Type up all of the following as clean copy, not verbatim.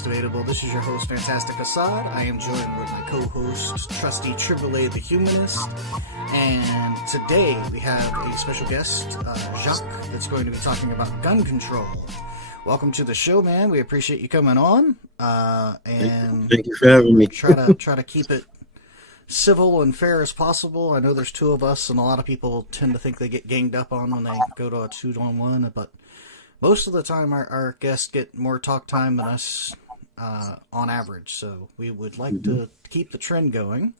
Debatable. This is your host, Fantastic Assad. I am joined with my co-host, Trusty AAA the Humanist. And today we have a special guest, Jacques, that's going to be talking about gun control. Welcome to the show, man. We appreciate you coming on. And thank you for having me. try to keep it civil and fair as possible. I know there's two of us, and a lot of people tend to think they get ganged up on when they go to a 2-on-1, but most of the time our guests get more talk time than us on average, so we would like to keep the trend going.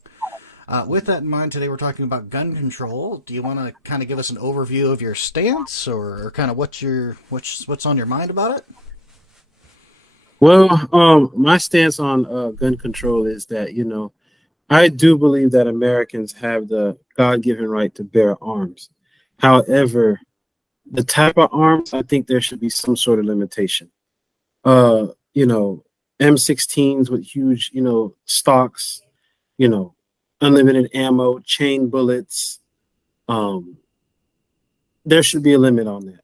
With that in mind, today we're talking about gun control. Do you want to kind of give us an overview of your stance, or kind of what's on your mind about it? Well, my stance on gun control is that, I do believe that Americans have the God-given right to bear arms. However, the type of arms, I think there should be some sort of limitation. M16s with huge, stocks, unlimited ammo, chain bullets. There should be a limit on that.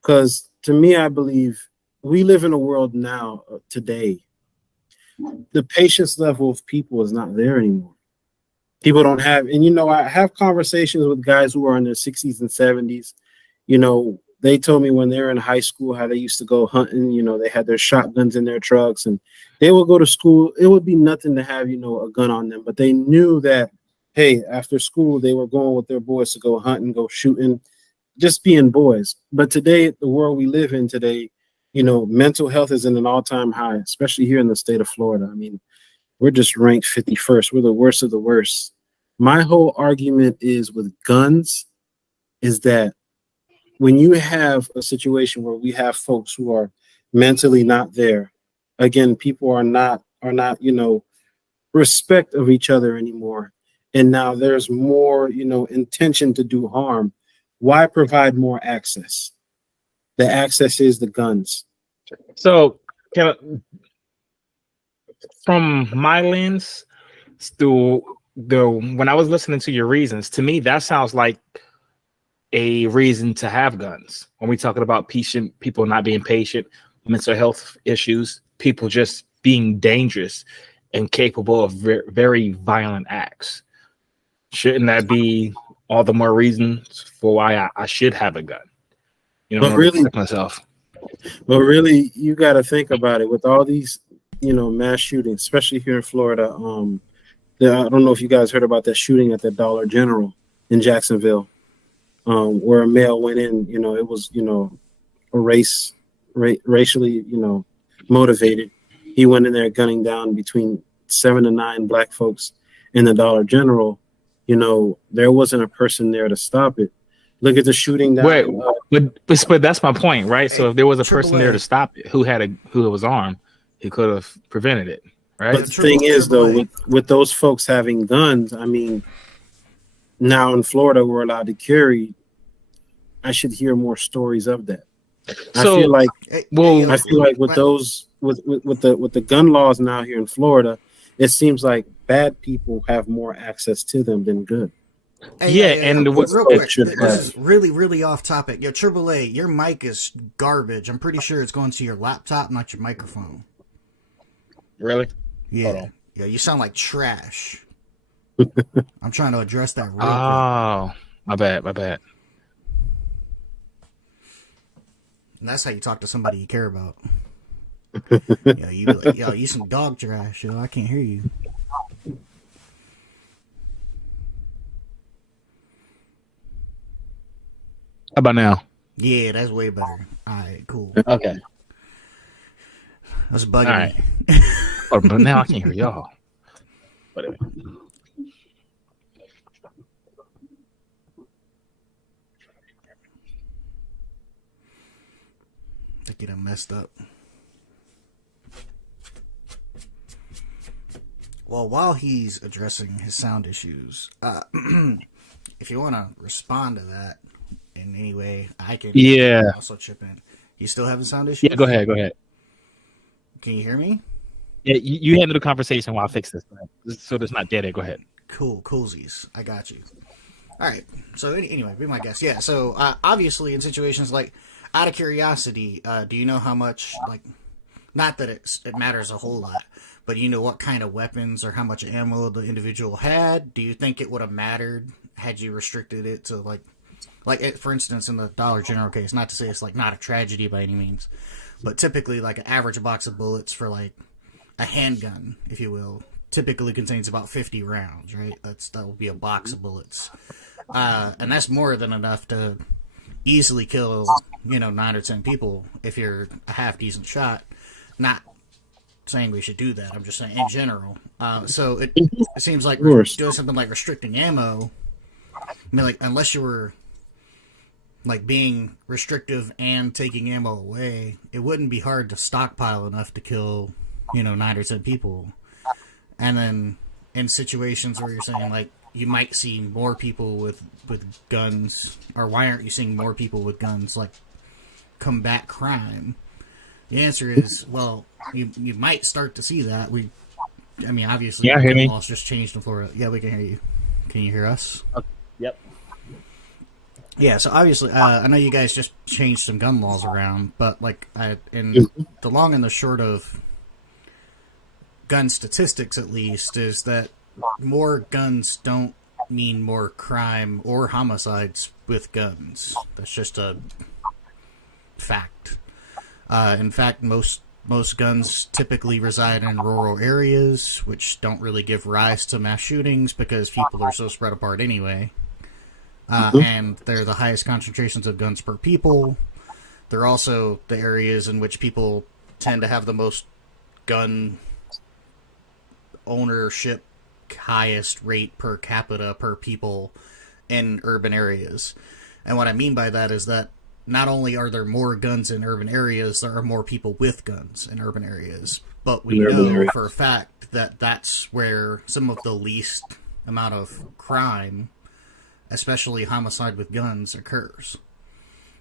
Because to me, I believe we live in a world now, today, the patience level of people is not there anymore. People don't have, and I have conversations with guys who are in their 60s and 70s. They told me when they were in high school how they used to go hunting. They had their shotguns in their trucks and they would go to school. It would be nothing to have, a gun on them, but they knew that, hey, after school, they were going with their boys to go hunting, go shooting, just being boys. But today, the world we live in today, mental health is in an all-time high, especially here in the state of Florida. I mean, we're just ranked 51st. We're the worst of the worst. My whole argument is with guns is that when you have a situation where we have folks who are mentally not there, again, people are not, respect of each other anymore. And now there's more, intention to do harm. Why provide more access? The access is the guns. So from my lens, when I was listening to your reasons, to me, that sounds like a reason to have guns. When we're talking about people not being patient, mental health issues, people just being dangerous and capable of very violent acts. Shouldn't that be all the more reasons for why I should have a gun? But really, myself. But really, you got to think about it with all these, mass shootings, especially here in Florida. I don't know if you guys heard about that shooting at the Dollar General in Jacksonville. Where a male went in, it was, racially, motivated. He went in there gunning down between 7 to 9 black folks in the Dollar General. There wasn't a person there to stop it. Look at the shooting down. But that's my point, right? So if there was a person there to stop it, who was armed, he could have prevented it, right? But the thing is, though, with those folks having guns, I mean, now in Florida we're allowed to carry. I should hear more stories of that. I feel like with those with the gun laws now here in Florida, it seems like bad people have more access to them than good. Real quick, this is really, really off topic. Yo, AAA, your mic is garbage. I'm pretty sure it's going to your laptop, not your microphone. Really? Yeah. Yeah, you sound like trash. I'm trying to address that real quick. Oh, my bad. And that's how you talk to somebody you care about. You be like, yo, you some dog trash, yo. I can't hear you. How about now? Yeah, that's way better. All right, cool. Okay. That's bugging me. But now I can't hear y'all. But anyway. I think it done messed up. Well, while he's addressing his sound issues, if you want to respond to that in any way, I can also chip in. You still having sound issues? Yeah, go ahead. Can you hear me? Yeah, you handle the conversation while I fix this, so it's not dead air. Go ahead. Cool, coolsies. I got you. All right. So anyway, be my guest. Yeah. So obviously, in situations like, out of curiosity, do you know how much Not that it matters a whole lot, but you know what kind of weapons or how much ammo the individual had. Do you think it would have mattered had you restricted it to for instance, in the Dollar General case? Not to say it's like not a tragedy by any means, but typically like an average box of bullets for like a handgun, if you will, typically contains about 50 rounds, right? That will be a box of bullets, and that's more than enough to easily kill 9 or 10 people if you're a half decent shot. Not saying we should do that. I'm just saying in general. So it seems like doing something like restricting ammo. I mean, like, unless you were like being restrictive and taking ammo away, it wouldn't be hard to stockpile enough to kill 9 or 10 people. And then in situations where you're saying like you might see more people with guns, or why aren't you seeing more people with guns like combat crime? The answer is, well, you might start to see that. Obviously, gun laws just changed in Florida. Yeah, we can hear you. Can you hear us? Yep. Yeah, so obviously, I know you guys just changed some gun laws around, but the long and the short of gun statistics, at least, is that more guns don't mean more crime or homicides with guns. That's just a fact. In fact, most guns typically reside in rural areas, which don't really give rise to mass shootings because people are so spread apart anyway. And they're the highest concentrations of guns per people. They're also the areas in which people tend to have the most gun ownership, highest rate per capita per people in urban areas. And what I mean by that is that not only are there more guns in urban areas, there are more people with guns in urban areas. But we know for a fact that that's where some of the least amount of crime, especially homicide with guns, occurs.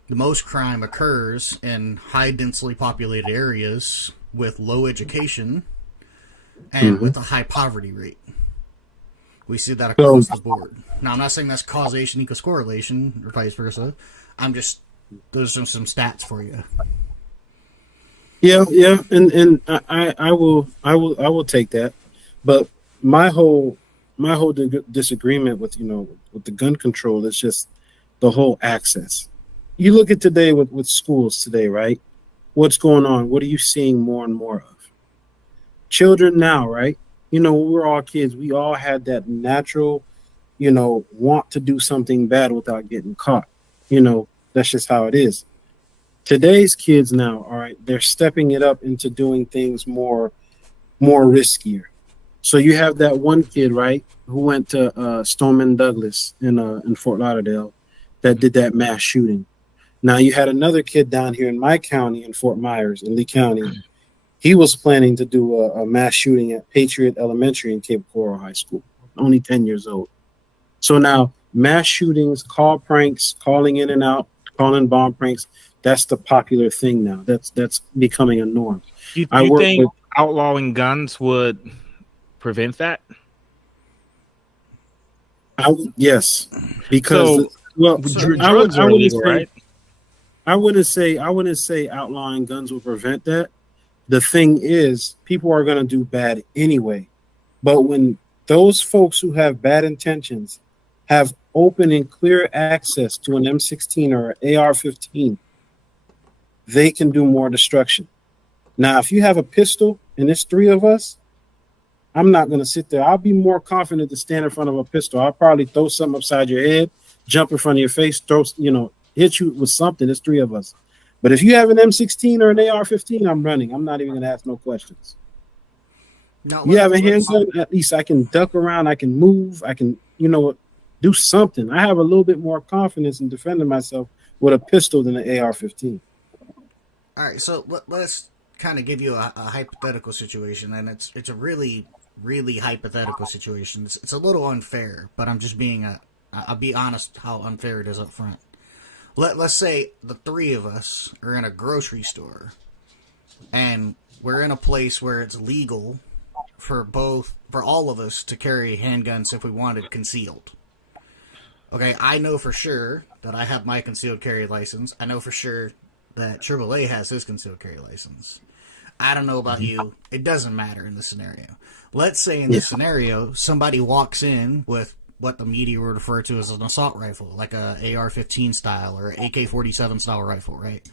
The most crime occurs in high densely populated areas with low education and with a high poverty rate. We see that across the board. Now, I'm not saying that's causation equals correlation or vice versa. Those are some stats for you. Yeah, and I will take that, but my whole disagreement with with the gun control is just the whole access. You look at today with schools today, right? What's going on? What are you seeing more and more of? Children now, right? When we were all kids, we all had that natural, want to do something bad without getting caught. That's just how it is. Today's kids now, all right, they're stepping it up into doing things more riskier. So you have that one kid, right, who went to Stoneman Douglas in Fort Lauderdale that did that mass shooting. Now you had another kid down here in my county in Fort Myers in Lee County. He was planning to do a mass shooting at Patriot Elementary in Cape Coral High School, only 10 years old. So now mass shootings, call pranks, calling in and out, calling bomb pranks, that's the popular thing now. That's becoming a norm. You think outlawing guns would prevent that? Yes, because drugs are illegal, right? I wouldn't say outlawing guns will prevent that. The thing is, people are going to do bad anyway. But when those folks who have bad intentions have open and clear access to an M16 or an AR-15, they can do more destruction. Now, if you have a pistol and it's 3 of us, I'm not going to sit there. I'll be more confident to stand in front of a pistol. I'll probably throw something upside your head, jump in front of your face, hit you with something. It's 3 of us. But if you have an M16 or an AR-15, I'm running. I'm not even going to ask no questions. No, you have a handgun, at least I can duck around. I can move. I can, do something. I have a little bit more confidence in defending myself with a pistol than an AR-15. All right, so let's kind of give you a hypothetical situation, and it's a really, really hypothetical situation. It's a little unfair, but I'm just I'll be honest how unfair it is up front. Let's say the 3 of us are in a grocery store, and we're in a place where it's legal for all of us to carry handguns if we wanted concealed. Okay, I know for sure that I have my concealed carry license. I know for sure that AAA has his concealed carry license. I don't know about you. It doesn't matter in this scenario. Let's say in this scenario, somebody walks in with what the media would refer to as an assault rifle, like a AR-15 style or AK-47 style rifle, right?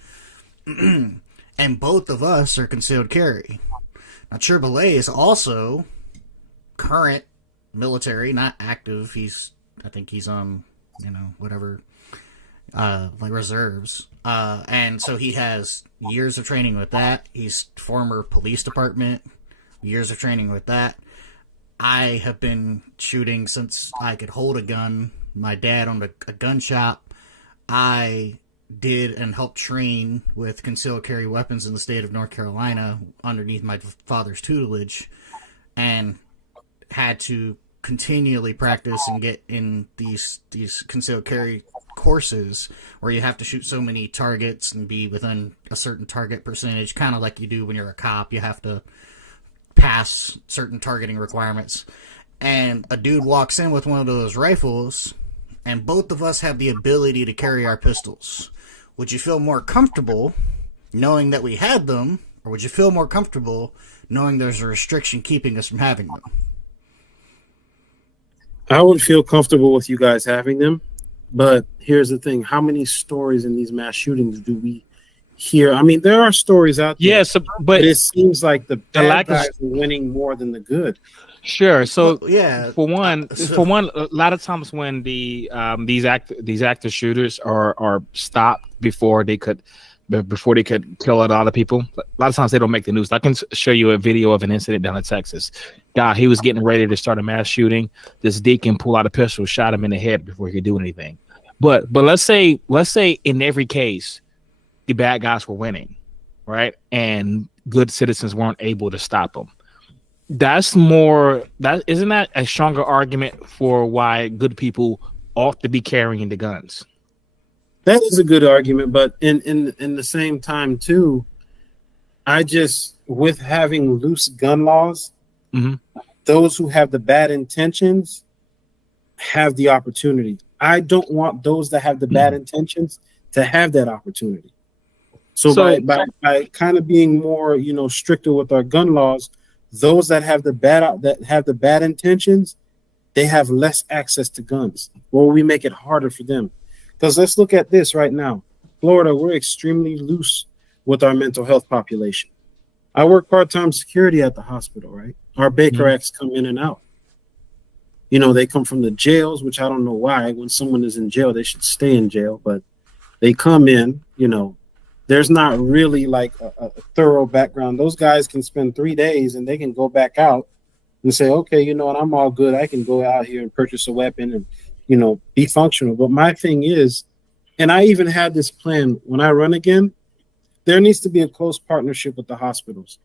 And both of us are concealed carry. Now, Triboulet is also current military, not active. I think he's on, whatever, like reserves. And so he has years of training with that. He's former police department, years of training with that. I have been shooting since I could hold a gun. My dad owned a gun shop. I did and helped train with concealed carry weapons in the state of North Carolina underneath my father's tutelage, and had to continually practice and get in these concealed carry courses where you have to shoot so many targets and be within a certain target percentage, kind of like you do when you're a cop. You have to pass certain targeting requirements. And a dude walks in with one of those rifles, and both of us have the ability to carry our pistols. Would you feel more comfortable knowing that we had them, or would you feel more comfortable knowing there's a restriction keeping us from having them? I would feel comfortable with you guys having them, but here's the thing: how many stories in these mass shootings do we hear? I mean, there are stories out there. Yes, but it seems like the bad lack of guys are winning more than the good. Sure. So yeah, for one, a lot of times when these active shooters are stopped before they could kill a lot of people, a lot of times they don't make the news. I can show you a video of an incident down in Texas. God, he was getting ready to start a mass shooting. This deacon pulled out a pistol, shot him in the head before he could do anything. But let's say in every case, the bad guys were winning, right? And good citizens weren't able to stop them. Isn't that a stronger argument for why good people ought to be carrying the guns? That is a good argument, but in the same time too, with having loose gun laws, those who have the bad intentions have the opportunity. I don't want those that have the bad intentions to have that opportunity. So by kind of being more, stricter with our gun laws, those that have the bad intentions, they have less access to guns, or we make it harder for them. Because let's look at this right now. Florida, we're extremely loose with our mental health population. I work part-time security at the hospital, right? Our Baker Acts come in and out. They come from the jails, which I don't know why. When someone is in jail, they should stay in jail, but they come in, there's not really like a thorough background. Those guys can spend 3 days and they can go back out and say, okay, you know what, I'm all good. I can go out here and purchase a weapon and, be functional. But my thing is, and I even had this plan when I run again, there needs to be a close partnership with the hospitals.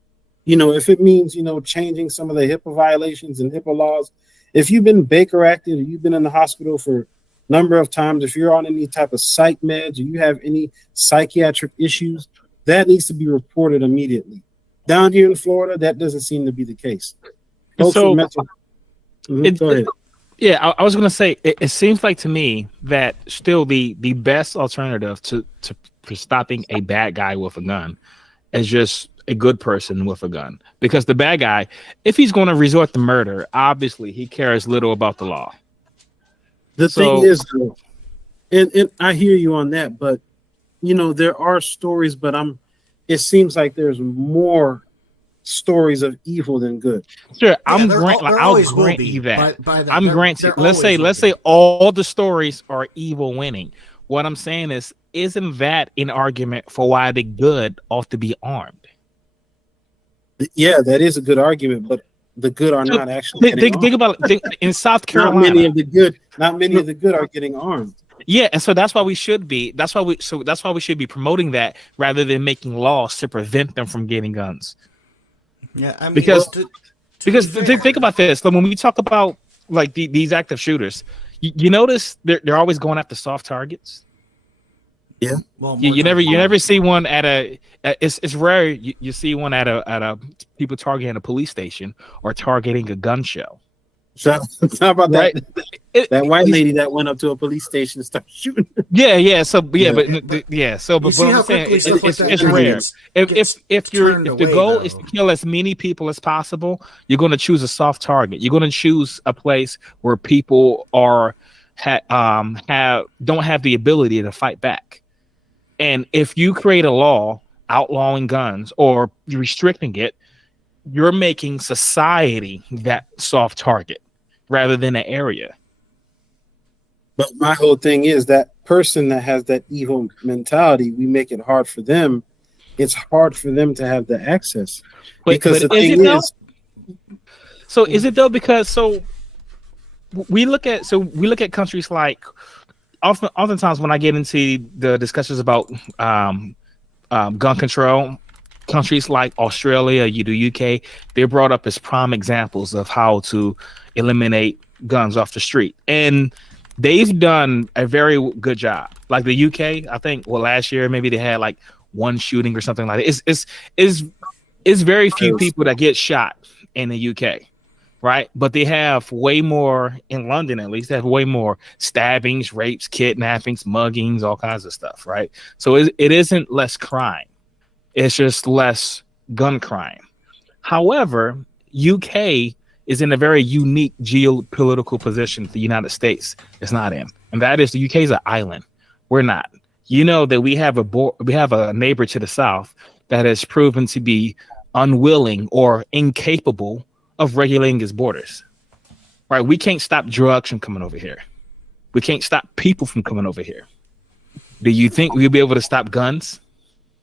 If it means, changing some of the HIPAA violations and HIPAA laws, if you've been Baker acted or you've been in the hospital for number of times, if you're on any type of psych meds or you have any psychiatric issues, that needs to be reported immediately. Down here in Florida, that doesn't seem to be the case. Go ahead. Yeah, I was going to say, it seems like to me that still the best alternative for stopping a bad guy with a gun is just a good person with a gun. Because the bad guy, if he's going to resort to murder, obviously he cares little about the law. The thing is, though, and I hear you on that, but there are stories, but it seems like there's more stories of evil than good. Sure, I'll grant you that. I'm granting. Let's say all the stories are evil winning. What I'm saying is, isn't that an argument for why the good ought to be armed? Yeah, that is a good argument, but the good are not actually. Think about it. In South Carolina, not many of the good are getting armed. Yeah, and so that's why we should be. That's why we should be promoting that rather than making laws to prevent them from getting guns. Yeah, I mean, because think about this. When we talk about like these active shooters, you notice they're always going after soft targets. Yeah. Well, you never see one at a. It's rare you see one at a people targeting a police station or targeting a gun show. So, how about Right. that white lady that went up to a police station and started shooting? Yeah. So Yeah. but You see what how I'm saying, quickly stuff like that it's kind of rare. gets If turned the away, goal is though. to kill as many people as possible, you're going to choose a soft target. You're going to choose a place where people are don't have the ability to fight back. And if you create a law outlawing guns or restricting it, you're making society that soft target rather than an area. But my whole thing is that person that has that evil mentality, we make it hard for them. It's hard for them to have the access. Because But the is it thing though? is, So is it though? Because we look at countries like oftentimes when I get into the discussions about gun control, countries like Australia, the UK, they're brought up as prime examples of how to eliminate guns off the street, and they've done a very good job. Like the UK, I think, well, last year maybe they had like one shooting or something like that. It's very few people that get shot in the UK, right? But they have way more in London, at least. They have way more stabbings, rapes, kidnappings, muggings, all kinds of stuff, right? So it isn't less crime. It's just less gun crime. However, UK is in a very unique geopolitical position the United States is not in, and that is the UK is an island. We're not. You know that we have a neighbor to the south that has proven to be unwilling or incapable of regulating its borders. Right? We can't stop drugs from coming over here. We can't stop people from coming over here. Do you think we'll be able to stop guns?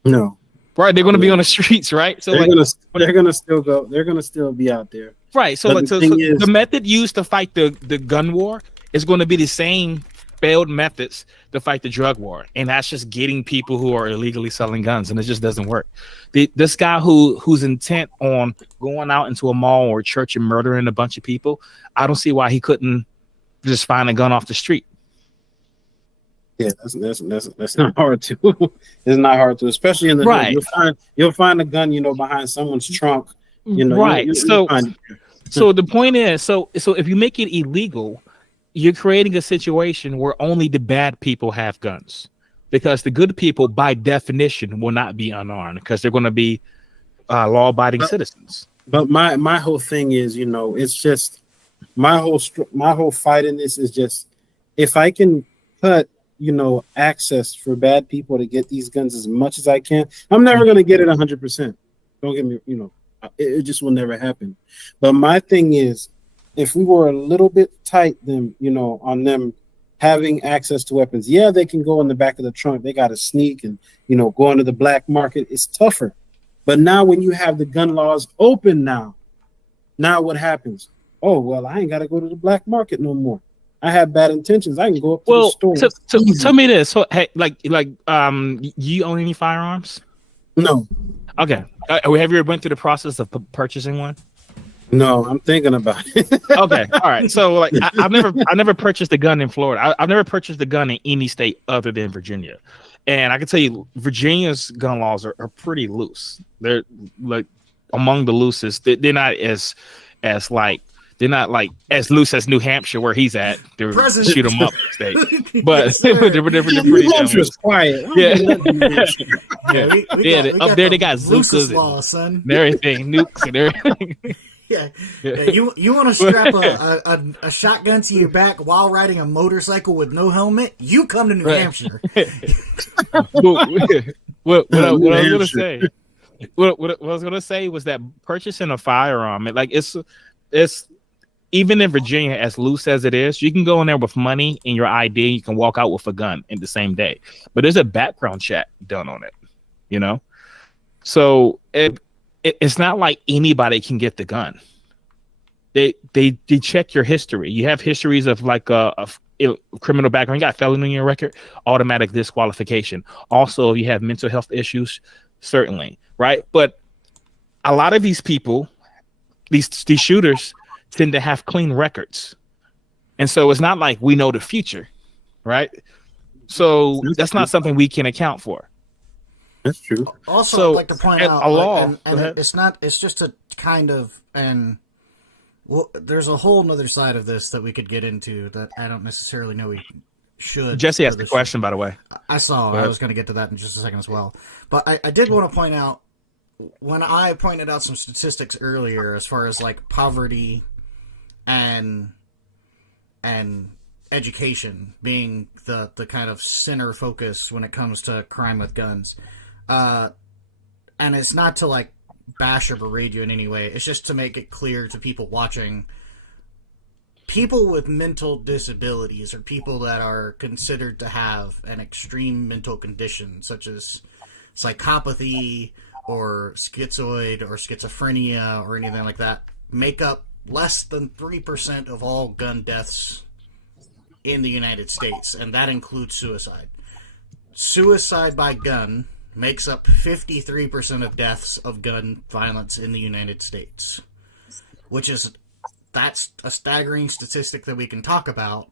no. Right, they're going to be on the streets, right? So They're gonna still go. They're gonna still be out there. right. So, But so the method used to fight the gun war is going to be the same failed methods to fight the drug war, and that's just getting people who are illegally selling guns, and it just doesn't work. This guy who's intent on going out into a mall or church and murdering a bunch of people, I don't see why he couldn't just find a gun off the street. Yeah, that's not hard to. It's not hard to, especially in the right. You'll find a gun, behind someone's trunk. Right. You'll find it. So the point is, so if you make it illegal, you're creating a situation where only the bad people have guns, because the good people, by definition, will not be unarmed because they're going to be law-abiding citizens. But my whole thing is, it's just my whole fight in this is just, if I can cut access for bad people to get these guns as much as I can. I'm never going to get it 100%. Don't get me, it just will never happen. But my thing is, if we were a little bit tight, then, on them having access to weapons, yeah, they can go in the back of the trunk. They got to sneak and, go into the black market. It's tougher. But now when you have the gun laws open now what happens? Oh, well, I ain't got to go to the black market no more. I have bad intentions. I can go up to the store. So tell me this. So, hey, you own any firearms? No. Okay. Have you ever went through the process of purchasing one? No, I'm thinking about it. Okay. All right. So, I've never purchased a gun in Florida. I've never purchased a gun in any state other than Virginia. And I can tell you, Virginia's gun laws are pretty loose. They're like among the loosest. They're not they're not like as loose as New Hampshire, where he's at. They shoot them up state, but they're pretty New Hampshire's quiet. Up there they got Zookas law, son. and everything, nukes and everything. Yeah. You want to strap a shotgun to your back while riding a motorcycle with no helmet? You come to New Hampshire. What I was gonna say was that purchasing a firearm, it's even in Virginia, as loose as it is, you can go in there with money and your ID. You can walk out with a gun in the same day, but there's a background check done on it. So it's not like anybody can get the gun. They check your history. You have histories of like a criminal background. You got felony on your record, automatic disqualification. Also, if you have mental health issues, certainly, right? But a lot of these people, these shooters, tend to have clean records, and so it's not like we know the future, right? So that's not something we can account for. That's true. Also, I'd like to point out, a law, and it's not. It's just a kind of Well, there's a whole nother side of this that we could get into that I don't necessarily know we should. Jesse for asked the this question, by the way. I saw. Go I ahead. was going to get to that in just a second as well. But I did want to point out, when I pointed out some statistics earlier as far as like poverty and education being the kind of center focus when it comes to crime with guns. And it's not to like bash or berate you in any way. It's just to make it clear to people watching. People with mental disabilities or people that are considered to have an extreme mental condition, such as psychopathy or schizoid or schizophrenia or anything like that, make up less than 3% of all gun deaths in the United States, and that includes suicide. Suicide by gun makes up 53% of deaths of gun violence in the United States, which is that's a staggering statistic that we can talk about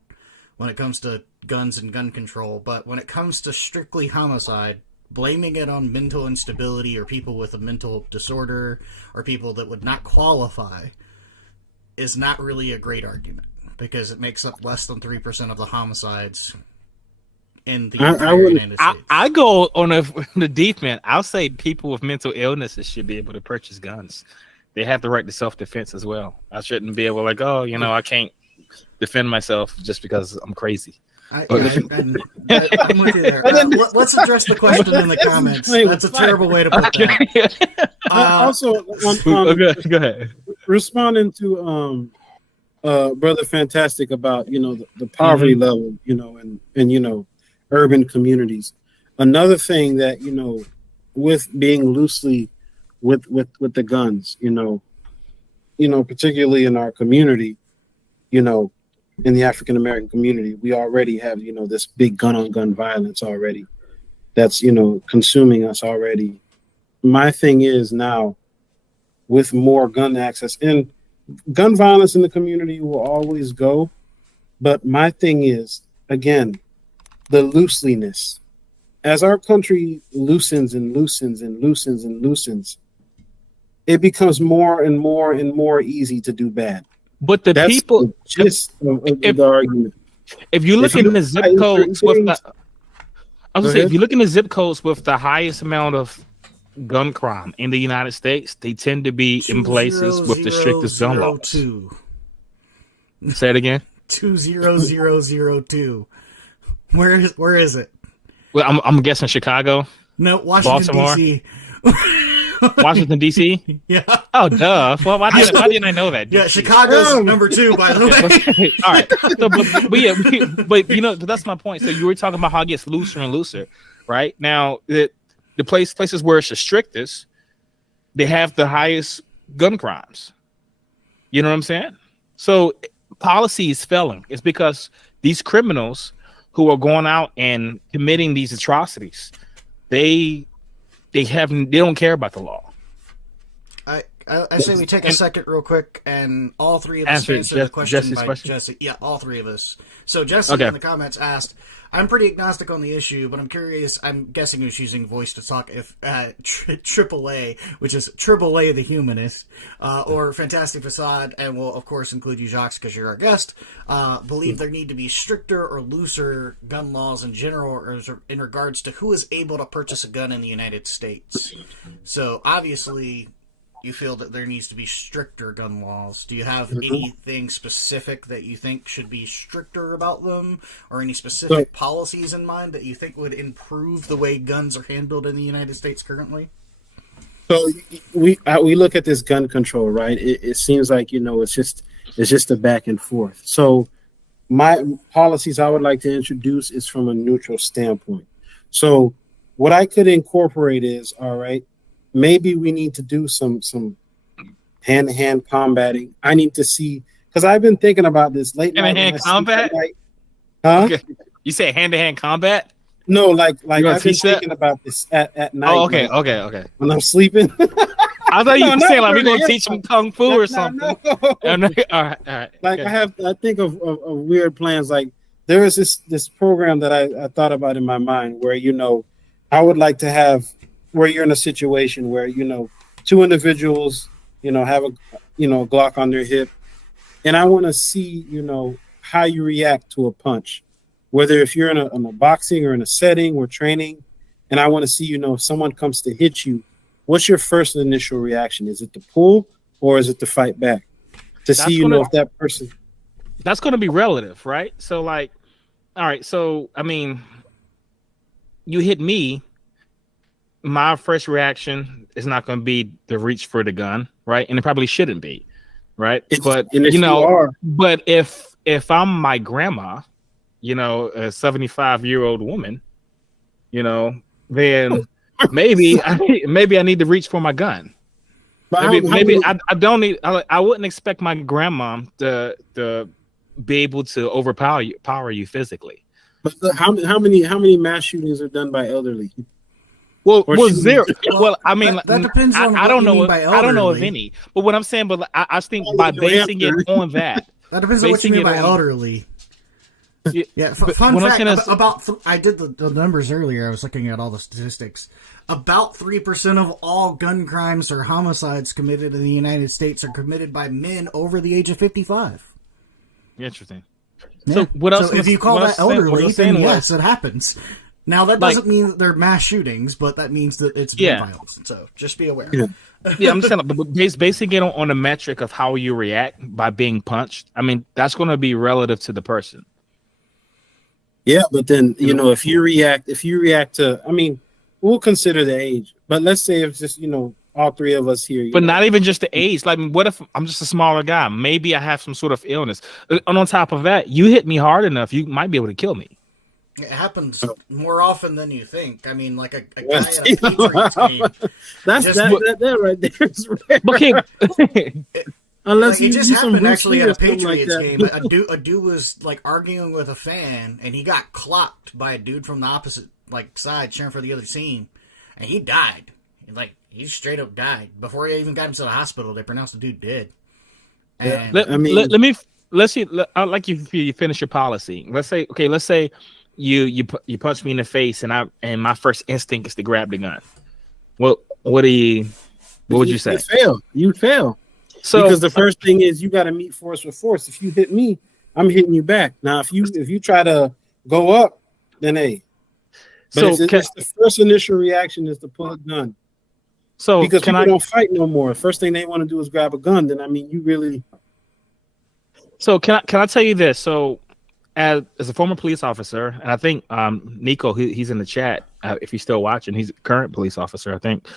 when it comes to guns and gun control. But when it comes to strictly homicide, blaming it on mental instability or people with a mental disorder or people that would not qualify is not really a great argument, because it makes up less than 3% of the homicides in the entire United States. I go on the deep end. I'll say people with mental illnesses should be able to purchase guns. They have the right to self-defense as well. I shouldn't be able like, oh, I can't defend myself just because I'm crazy. I'm with you there. Let's address the question in the comments. That's a terrible way to put that. Also, go ahead. Responding to Brother Fantastic about the poverty level, and urban communities. Another thing that with being loosely with the guns, particularly in our community, in the African American community, we already have this big gun on gun violence already that's consuming us already. My thing is now, with more gun access, and gun violence in the community will always go, but my thing is, again, the looseliness. As our country loosens and loosens and loosens and loosens, it becomes more and more and more easy to do bad. But That's people, the gist of the argument. if you look in the zip codes with the, I was gonna say, ahead. if you look in the zip codes with the highest amount of gun crime in the United States, they tend to be in places with the strictest gun laws. 20002. Say it again. 20002. Where is it? Well, I'm guessing Chicago, No, Washington Baltimore? D.C. Washington D.C. Yeah. Oh, duh. Well, why didn't I know that? Yeah, DC. Chicago's number 2, by the way. All right. So, but that's my point. So you were talking about how it gets looser and looser, right? Now, the places where it's the strictest, they have the highest gun crimes. You know what I'm saying? So policy is failing. It's because these criminals who are going out and committing these atrocities, they don't care about the law. I say we take a second real quick, and all three of us answer the question Jesse's by question? Jesse. Yeah, all three of us. So Jesse in the comments asked, I'm pretty agnostic on the issue, but I'm curious, I'm guessing who's using voice to talk, if AAA, which is AAA the Humanist, or Fantastic Facade, and we'll of course include you, Jacques, because you're our guest, believe there need to be stricter or looser gun laws in general, or in regards to who is able to purchase a gun in the United States. So obviously you feel that there needs to be stricter gun laws. Do you have anything specific that you think should be stricter about them, or any specific policies in mind that you think would improve the way guns are handled in the United States currently? So we look at this gun control, right? It seems like it's just a back and forth. So my policies I would like to introduce is from a neutral standpoint. So what I could incorporate is, all right, maybe we need to do some hand-to-hand combating. I need to see, because I've been thinking about this lately. Hand-to-hand combat? Huh? Okay. You say hand-to-hand combat? No, like I've been thinking about this at night. Oh, okay. When I'm sleeping. I thought you were saying like we're gonna teach them kung fu or something. No. All right. Like okay. I think of weird plans. Like there is this program that I thought about in my mind where I would like to have, where you're in a situation where two individuals have a Glock on their hip, and I want to see, how you react to a punch, whether if you're in a boxing or in a setting or training, and I want to see, if someone comes to hit you, what's your first initial reaction? Is it to pull or is it to fight back? To see, if that person. That's going to be relative, right? So, like, all right. So, I mean, you hit me. My first reaction is not going to be to reach for the gun, right? And it probably shouldn't be, right? But but if I'm my grandma, a 75-year-old woman, then maybe I need to reach for my gun. Maybe I don't need. I wouldn't expect my grandma to be able to overpower you physically. But how many mass shootings are done by elderly? Well, zero. Well, I mean, that depends on I don't know. I don't know of any. But what I'm saying, I think by basing it on that. That depends on what you mean by elderly. Yeah, fun fact I did the numbers earlier. I was looking at all the statistics. About 3% of all gun crimes or homicides committed in the United States are committed by men over the age of 55. Interesting. Yeah. So what else? So if you call that elderly, then yes, it happens. Now that doesn't mean that they're mass shootings, but that means that it's violence. So just be aware. Yeah, I'm just saying, but basing it on a metric of how you react by being punched. I mean, that's going to be relative to the person. Yeah, but then if you react to, I mean, we'll consider the age. But let's say it's just all three of us here. But not even just the age. Like, what if I'm just a smaller guy? Maybe I have some sort of illness. And on top of that, you hit me hard enough, you might be able to kill me. It happens more often than you think. I mean, like a guy at a Patriots game. That right there is rare. Okay. Unless it just happened actually at a Patriots game. A dude was like arguing with a fan, and he got clocked by a dude from the opposite side cheering for the other team, and he died. He straight up died before he even got him to the hospital. They pronounced the dude dead. And let's see. I'd like you finish your policy. Let's say you punch me in the face, and my first instinct is to grab the gun. What would you say? You fail. So because the first thing is you got to meet force with force. If you hit me, I'm hitting you back. Now, if you try to go up, then hey. But it's the first initial reaction is to pull a gun. So because people don't fight no more. First thing they want to do is grab a gun. Then I mean, you really. So can I tell you this? So as a former police officer, and I think Nico, he's in the chat. If he's still watching, he's a current police officer. I think.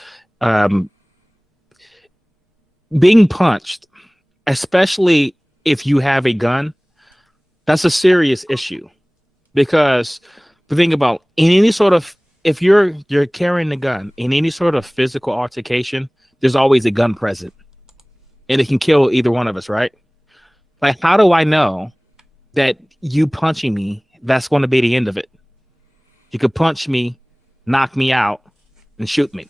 Being punched, especially if you have a gun, that's a serious issue, because the thing about if you're carrying a gun in any sort of physical altercation, there's always a gun present, and it can kill either one of us, right? Like, how do I know that you punching me, that's going to be the end of it? You could punch me, knock me out, and shoot me.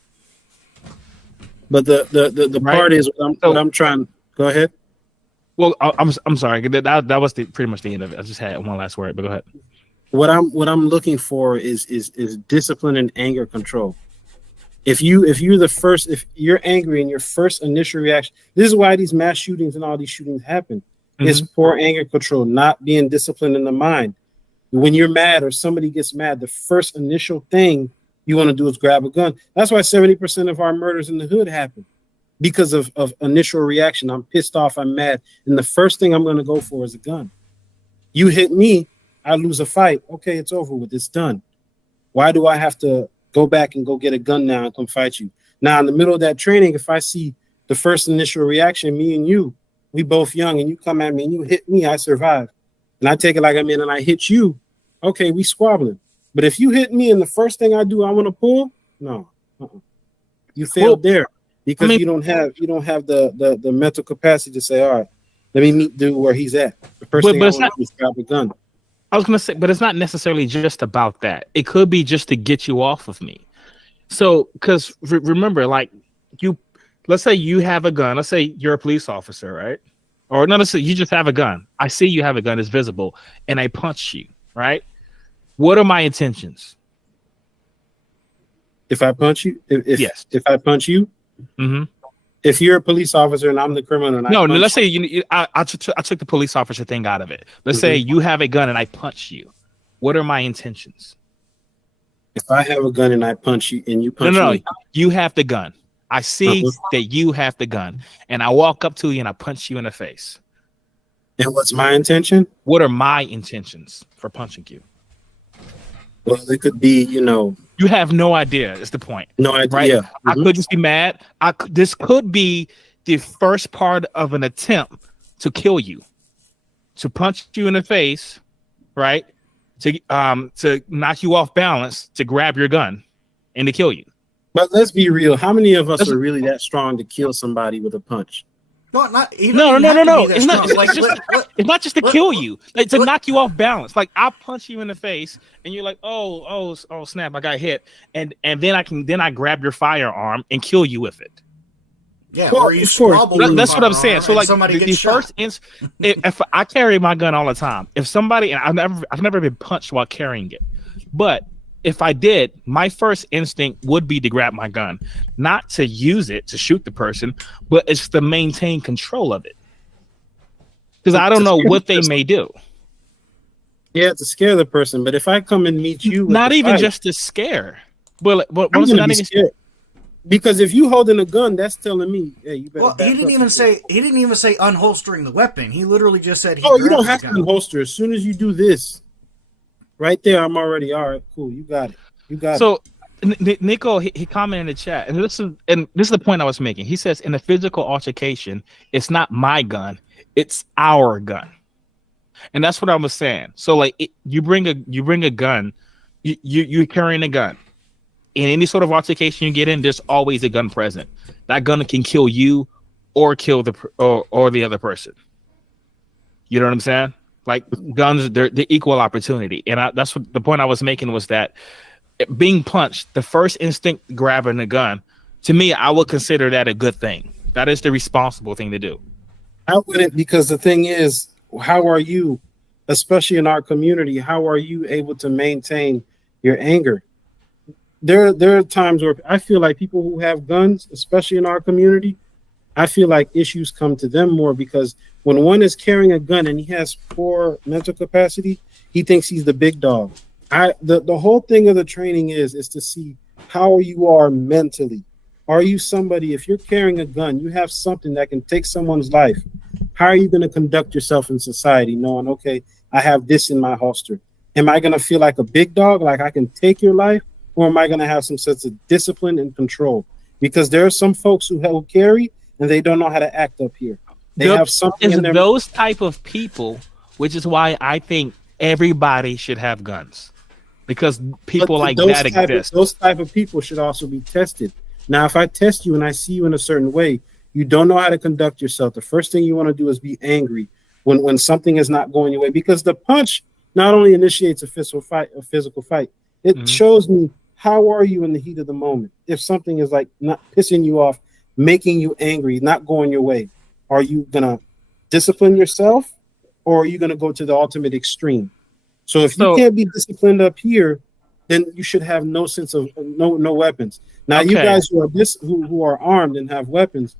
But the right? Part is what I'm trying. Go ahead. Well, I'm sorry. That was pretty much the end of it. I just had one last word, but go ahead. What I'm looking for is discipline and anger control. If you're angry and your first initial reaction, this is why these mass shootings and all these shootings happen. Mm-hmm. It's poor anger control, not being disciplined in the mind. When you're mad or somebody gets mad, the first initial thing you want to do is grab a gun. That's why 70% of our murders in the hood happen, because of initial reaction. I'm pissed off, I'm mad, and the first thing I'm going to go for is a gun. You hit me, I lose a fight. Okay, it's over with. It's done. Why do I have to go back and go get a gun now and come fight you? Now, in the middle of that training, if I see the first initial reaction, me and you, we both young, and you come at me and you hit me, I survive. And I take it like I'm in and I hit you. Okay, we squabbling. But if you hit me and the first thing I do, I want to pull, no, you failed there, because you don't have the mental capacity to say, all right, let me meet dude where he's at. The first thing I want to do is grab a gun. I was gonna say, but it's not necessarily just about that. It could be just to get you off of me. So, because remember, let's say you have a gun. Let's say you're a police officer, right? Or no, let's say you just have a gun. I see you have a gun; it's visible, and I punch you, right? What are my intentions? If I punch you, if I punch you, mm-hmm. If you're a police officer and I'm the criminal and I No, punch let's say I took the police officer thing out of it. Let's say you have a gun and I punch you. What are my intentions? if I have a gun and I punch you and you punch No. me, You have the gun. I see that you have the gun, and I walk up to you and I punch you in the face. and what's my intention? What are my intentions for punching you? Well, it could be, You have no idea. Is the point? no idea. Right? Yeah. I could just be mad. This could be the first part of an attempt to kill you, to punch you in the face, right? To knock you off balance, to grab your gun, and to kill you. But let's be real. How many of us are really that strong to kill somebody with a punch? No. It's not just to kill you, like to knock you off balance. Like I'll punch you in the face, and you're like, oh, snap! I got hit, and then I grab your firearm and kill you with it. Yeah, well, or you squabble. That's what I'm saying. So like somebody the first if I carry my gun all the time, if somebody, and I've never been punched while carrying it, but if I did, my first instinct would be to grab my gun, not to use it to shoot the person, but it's to maintain control of it. Because I don't know what they may do. Yeah, to scare the person. But if I come and meet you, Not even just to scare. But I'm gonna be scared. Because if you holding a gun, that's telling me, hey, you better. Well, he didn't even say unholstering the weapon. He literally just said, you don't have to unholster. As soon as you do this, right there, I'm already all right. Cool, you got it. So, Nico, he commented in the chat, and this is the point I was making. He says, in a physical altercation, it's not my gun, it's our gun, and that's what I was saying. So, like, you bring a gun, you're carrying a gun. In any sort of altercation you get in, there's always a gun present. That gun can kill you, or kill or the other person. You know what I'm saying? Like guns, they're equal opportunity, and that's what the point I was making was that being punched, the first instinct grabbing a gun, to me, I would consider that a good thing. That is the responsible thing to do. I wouldn't, because the thing is, how are you, especially in our community, how are you able to maintain your anger? There are times where I feel like people who have guns, especially in our community, I feel like issues come to them more because when one is carrying a gun and he has poor mental capacity, he thinks he's the big dog. The whole thing of the training is to see how you are mentally. Are you somebody, if you're carrying a gun, you have something that can take someone's life, how are you going to conduct yourself in society knowing, okay, I have this in my holster? Am I going to feel like a big dog, like I can take your life? Or am I going to have some sense of discipline and control? Because there are some folks who carry and they don't know how to act up here. They have something in their... Those type of people, which is why I think everybody should have guns. Because people like that exist. Those type of people should also be tested. Now, if I test you and I see you in a certain way, you don't know how to conduct yourself. The first thing you want to do is be angry when something is not going your way. Because the punch not only initiates a physical fight, it shows me how are you in the heat of the moment. If something is like not pissing you off, making you angry, not going your way, are you going to discipline yourself or are you going to go to the ultimate extreme? So if you can't be disciplined up here, then you should have no sense of no weapons. Now, you guys who are armed and have weapons,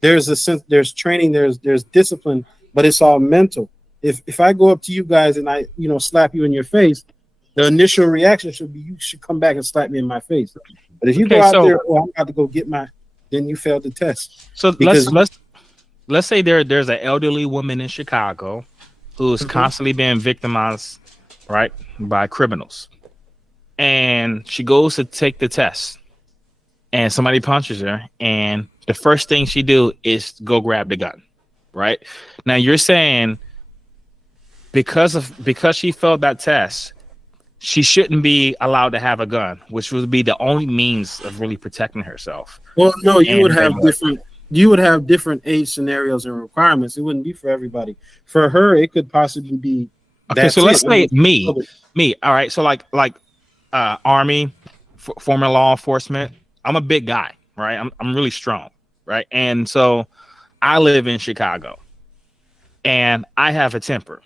there's a sense, there's training, there's discipline, but it's all mental. If I go up to you guys and I slap you in your face, the initial reaction should be you should come back and slap me in my face. But if you go out there, I'm about to go get then you failed the test. So let's say there's an elderly woman in Chicago who's constantly being victimized, right, by criminals, and she goes to take the test, and somebody punches her, and the first thing she do is go grab the gun, right? Now you're saying because she failed that test, she shouldn't be allowed to have a gun, which would be the only means of really protecting herself. Well, no, you would have different age scenarios and requirements. It wouldn't be for everybody. For her, it could possibly be. Okay, so let's say me. All right, so like Army, former law enforcement. I'm a big guy, right? I'm really strong, right? And so I live in Chicago, and I have a temper,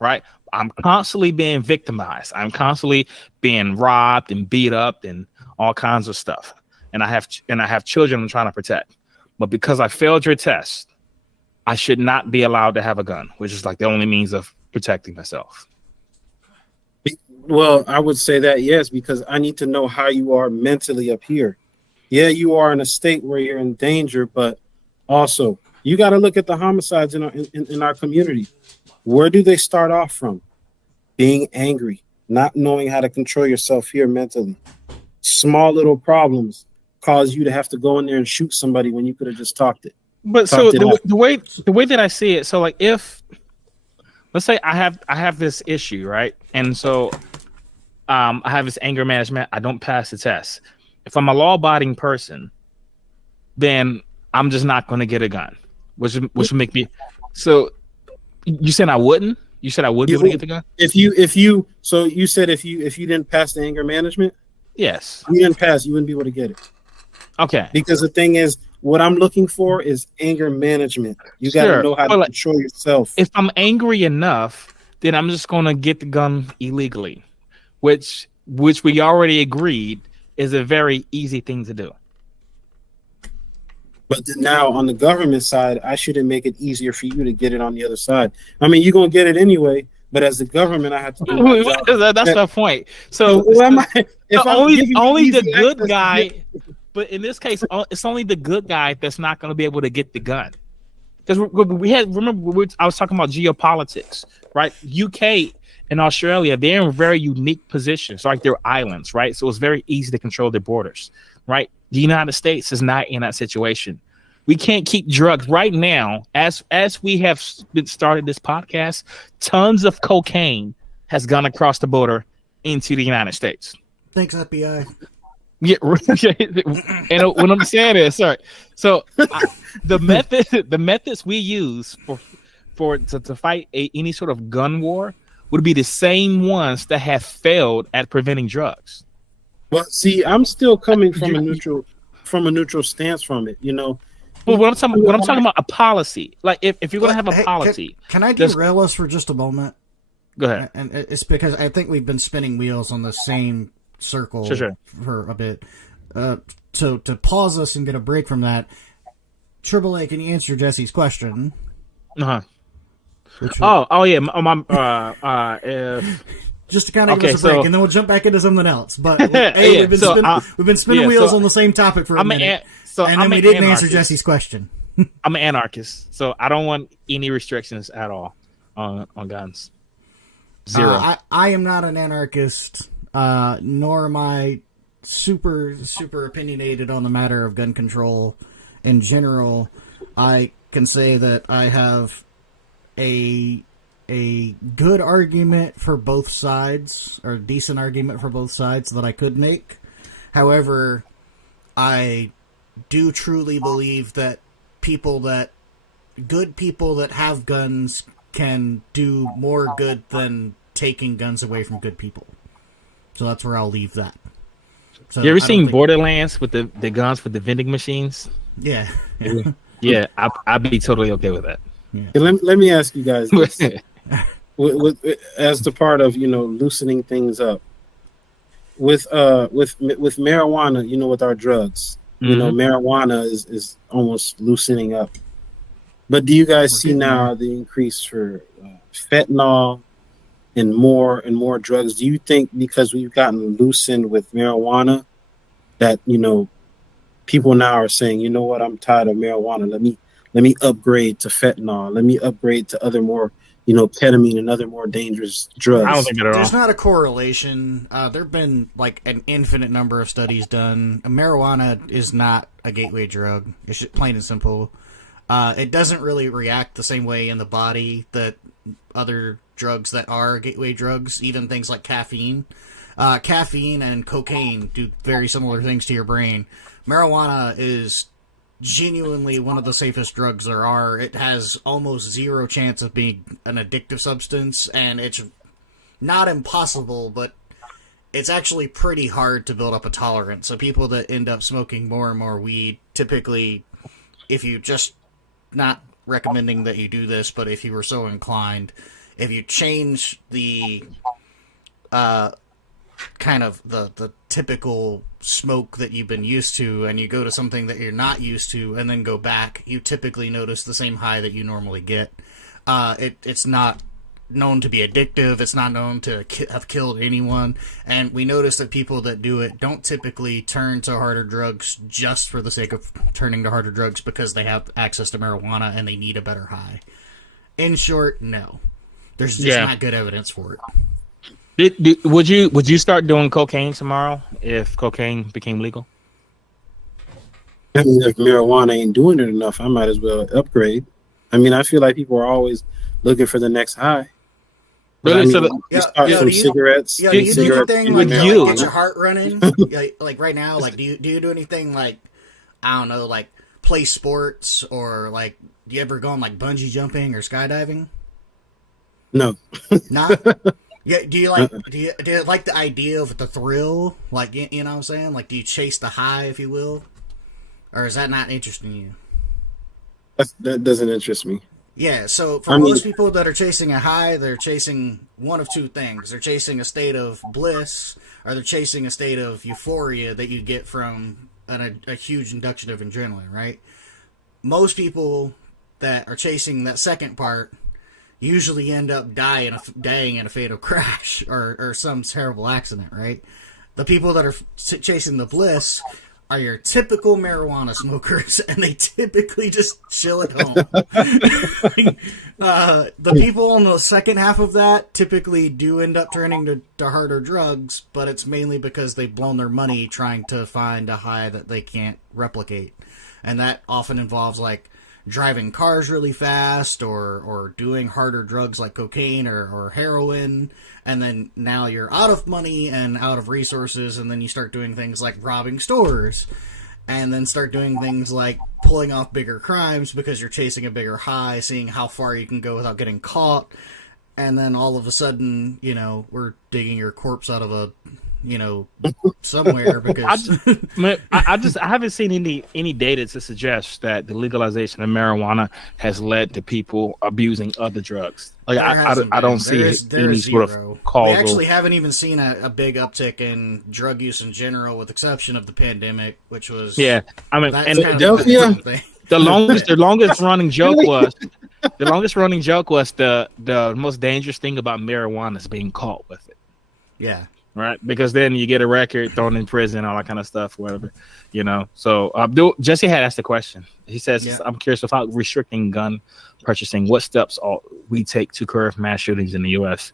right? I'm constantly being victimized. I'm constantly being robbed and beat up and all kinds of stuff. And I have children I'm trying to protect. but because I failed your test, I should not be allowed to have a gun, which is like the only means of protecting myself. Well, I would say that yes, because I need to know how you are mentally up here. Yeah, you are in a state where you're in danger, but also you got to look at the homicides in our community. Where do they start off from? Being angry, not knowing how to control yourself here mentally. Small little problems cause you to have to go in there and shoot somebody when you could have just talked it. But so the way that I see it, so like if let's say I have this issue, right? And so I have this anger management, I don't pass the test. If I'm a law-abiding person, then I'm just not going to get a gun, which would make me. So you said I wouldn't? You said I would be able to get the gun? So you said if you didn't pass the anger management? Yes. You didn't pass, you wouldn't be able to get it. Okay. Because the thing is, what I'm looking for is anger management. You got to know how to control yourself. If I'm angry enough, then I'm just going to get the gun illegally, which we already agreed is a very easy thing to do. But now on the government side, I shouldn't make it easier for you to get it on the other side. I mean, you're going to get it anyway, but as the government, I have to do my job. That's my point. So only the good guy, but in this case, it's only the good guy that's not going to be able to get the gun. Because I was talking about geopolitics, right? UK and Australia, they're in very unique positions, like they're islands, right? So it's very easy to control their borders, right? The United States is not in that situation. We can't keep drugs right now. As we have started this podcast, tons of cocaine has gone across the border into the United States. Thanks, FBI. Yeah, and what I'm saying is, sorry. So the methods we use to fight any sort of gun war would be the same ones that have failed at preventing drugs. Well, see, I'm still coming from a neutral stance from it, you know. Well, what I'm talking about a policy. Like if you're gonna have a policy, can I derail us for just a moment? Go ahead. And it's because I think we've been spinning wheels on the same circle for a bit. So to pause us and get a break from that, Triple A, can you answer Jesse's question? Yeah. Just to kind of give us a break, and then we'll jump back into something else. But we've been spinning wheels on the same topic for a minute, and then we didn't answer Jesse's question. I'm an anarchist, so I don't want any restrictions at all on guns. Zero. I am not an anarchist, nor am I super opinionated on the matter of gun control in general. I can say that I have a good argument for both sides, or a decent argument for both sides that I could make. However, I do truly believe that good people that have guns can do more good than taking guns away from good people. So that's where I'll leave that. So you ever seen Borderlands with the guns with the vending machines? Yeah. Yeah, I'd be totally okay with that. Yeah. Let me ask you guys this. As the part of, you know, loosening things up with marijuana, you know, with our drugs, you know, marijuana is almost loosening up. But do you guys see now the increase for fentanyl and more drugs? Do you think because we've gotten loosened with marijuana that, you know, people now are saying, you know what, I'm tired of marijuana. Let me upgrade to fentanyl. Let me upgrade to other more, you know, ketamine and other more dangerous drugs. I don't think that at all. There's not a correlation. There've been like an infinite number of studies done. Marijuana is not a gateway drug. It's just plain and simple. It doesn't really react the same way in the body that other drugs that are gateway drugs, even things like caffeine. Caffeine and cocaine do very similar things to your brain. Marijuana is genuinely one of the safest drugs there are. It has almost zero chance of being an addictive substance, and it's not impossible, but it's actually pretty hard to build up a tolerance. So people that end up smoking more and more weed, typically, if you just, not recommending that you do this, but if you were so inclined, if you change the kind of the typical smoke that you've been used to, and you go to something that you're not used to, and then go back, you typically notice the same high that you normally get. It's not known to be addictive. It's not known to have killed anyone. And we notice that people that do it don't typically turn to harder drugs just for the sake of turning to harder drugs because they have access to marijuana and they need a better high. In short, no. There's just not good evidence for it. Would you start doing cocaine tomorrow if cocaine became legal? I mean, if marijuana ain't doing it enough, I might as well upgrade. I mean, I feel like people are always looking for the next high. Really? I mean, So you start from cigarettes. Yeah, do you do cigarettes, anything with like you. get your heart running? Like right now, like do you do anything like, I don't know, like play sports, or like do you ever go on like bungee jumping or skydiving? No. Not. Yeah. Do you like do you like the idea of the thrill? Like you know what I'm saying? Like do you chase the high, if you will, or is that not interesting you? That doesn't interest me. Yeah, so for most people that are chasing a high, they're chasing one of two things. They're chasing a state of bliss, or they're chasing a state of euphoria that you get from a huge induction of adrenaline, right? Most people that are chasing that second part usually end up dying in a fatal crash or some terrible accident, right? The people that are chasing the bliss are your typical marijuana smokers, and they typically just chill at home. The people on the second half of that typically do end up turning to harder drugs, but it's mainly because they've blown their money trying to find a high that they can't replicate. And that often involves like driving cars really fast or doing harder drugs like cocaine or heroin, and then now you're out of money and out of resources, and then you start doing things like robbing stores, and then start doing things like pulling off bigger crimes because you're chasing a bigger high, seeing how far you can go without getting caught, and then all of a sudden, you know, we're digging your corpse out of a, you know, somewhere because I haven't seen any data to suggest that the legalization of marijuana has led to people abusing other drugs. Like I don't see any sort of causal. We actually haven't even seen a big uptick in drug use in general, with the exception of the pandemic, which was I mean, and Philadelphia. The longest running joke was the most dangerous thing about marijuana is being caught with it. Yeah. Right, because then you get a record, thrown in prison, all that kind of stuff, whatever, you know. So, Jesse had asked the question. He says, "I'm curious about restricting gun purchasing. What steps we take to curb mass shootings in the U.S.?"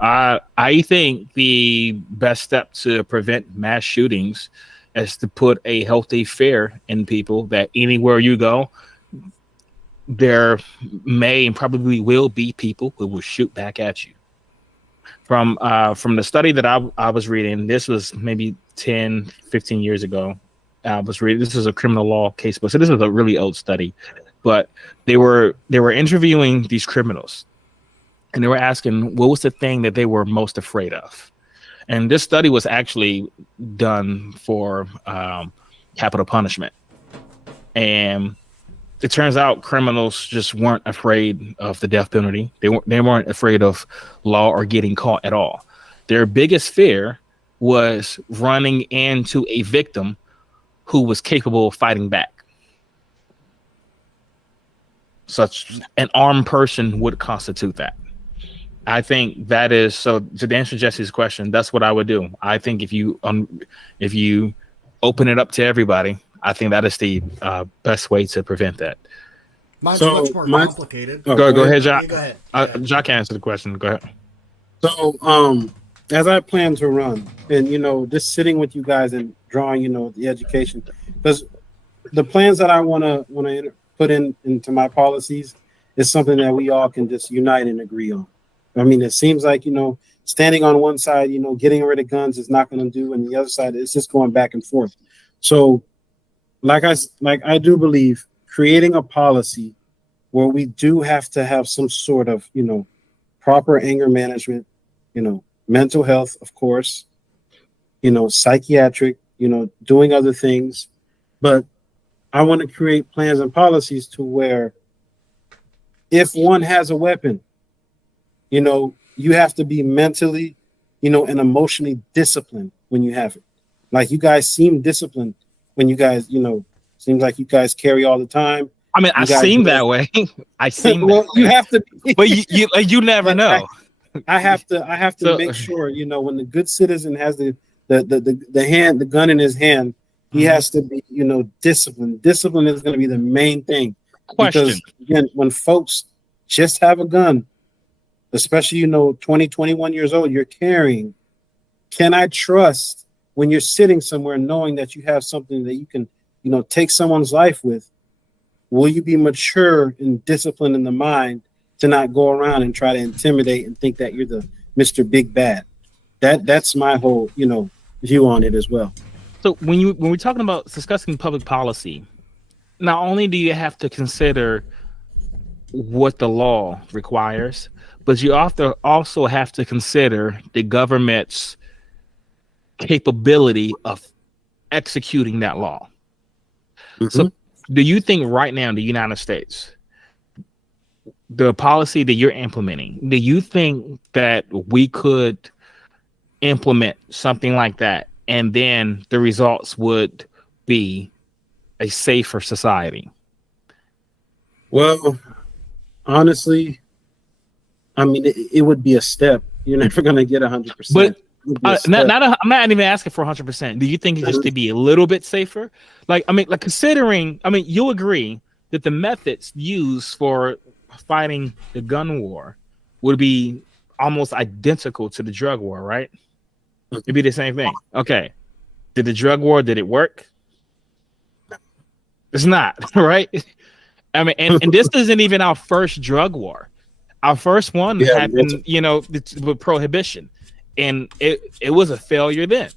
I think the best step to prevent mass shootings is to put a healthy fear in people that anywhere you go, there may and probably will be people who will shoot back at you. From the study that I was reading, this was maybe 10, 15 years ago. I was reading, this is a criminal law casebook. So this is a really old study, but they were interviewing these criminals, and they were asking what was the thing that they were most afraid of. And this study was actually done for capital punishment. And it turns out criminals just weren't afraid of the death penalty. They weren't afraid of law or getting caught at all. Their biggest fear was running into a victim who was capable of fighting back. Such an armed person would constitute that. I think that is, so to answer Jesse's question, that's what I would do. I think if you open it up to everybody, I think that is the best way to prevent that. Mine's much more complicated. Go ahead, Jock. Go ahead. Jock can answer the question. Go ahead. So, as I plan to run, and just sitting with you guys and drawing, the education, because the plans that I want to put into my policies is something that we all can just unite and agree on. I mean, it seems like standing on one side, getting rid of guns is not going to do, and the other side it's just going back and forth. So, like I do believe creating a policy where we do have to have some sort of proper anger management, mental health, of course, psychiatric, doing other things, but I want to create plans and policies to where if one has a weapon, you have to be mentally, and emotionally disciplined when you have it. Like you guys seem disciplined when you guys, seems like you guys carry all the time. I mean, I seem that way. I seem well, that you way. have to, But you never know. I have to So- make sure, when the good citizen has the gun in his hand, he has to be, disciplined. Discipline is going to be the main thing. Question. Because again, when folks just have a gun, especially 20, 21 years old, you're carrying. Can I trust when you're sitting somewhere knowing that you have something that you can, take someone's life with? Will you be mature and disciplined in the mind to not go around and try to intimidate and think that you're the Mr. Big Bad? That's my whole, view on it as well. So when we're talking about discussing public policy, not only do you have to consider what the law requires, but you also have to consider the government's capability of executing that law. Mm-hmm. So do you think right now in the United States, the policy that you're implementing, do you think that we could implement something like that and then the results would be a safer society? Well, honestly, I mean, it would be a step. You're never going to get 100%. But I'm not even asking for 100%. Do you think it's just to be a little bit safer? Considering, you'll agree that the methods used for fighting the gun war would be almost identical to the drug war, right? It'd be the same thing. Okay. Did it work? It's not, right? And this isn't even our first drug war. Our first one happened, with prohibition, and it was a failure then,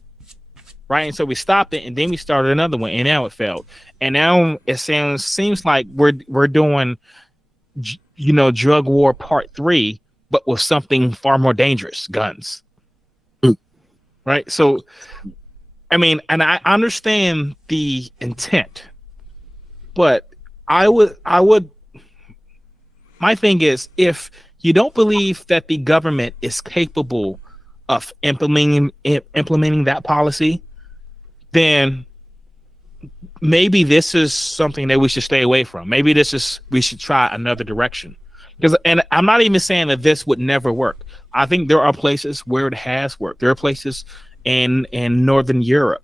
right? And so we stopped it, and then we started another one, and now it failed. And now it seems like we're doing, drug war part 3, but with something far more dangerous, guns, right? So, and I understand the intent, but I would. My thing is, if you don't believe that the government is capable of implementing that policy, then maybe this is something that we should stay away from. Maybe we should try another direction. And I'm not even saying that this would never work. I think there are places where it has worked. There are places in Northern Europe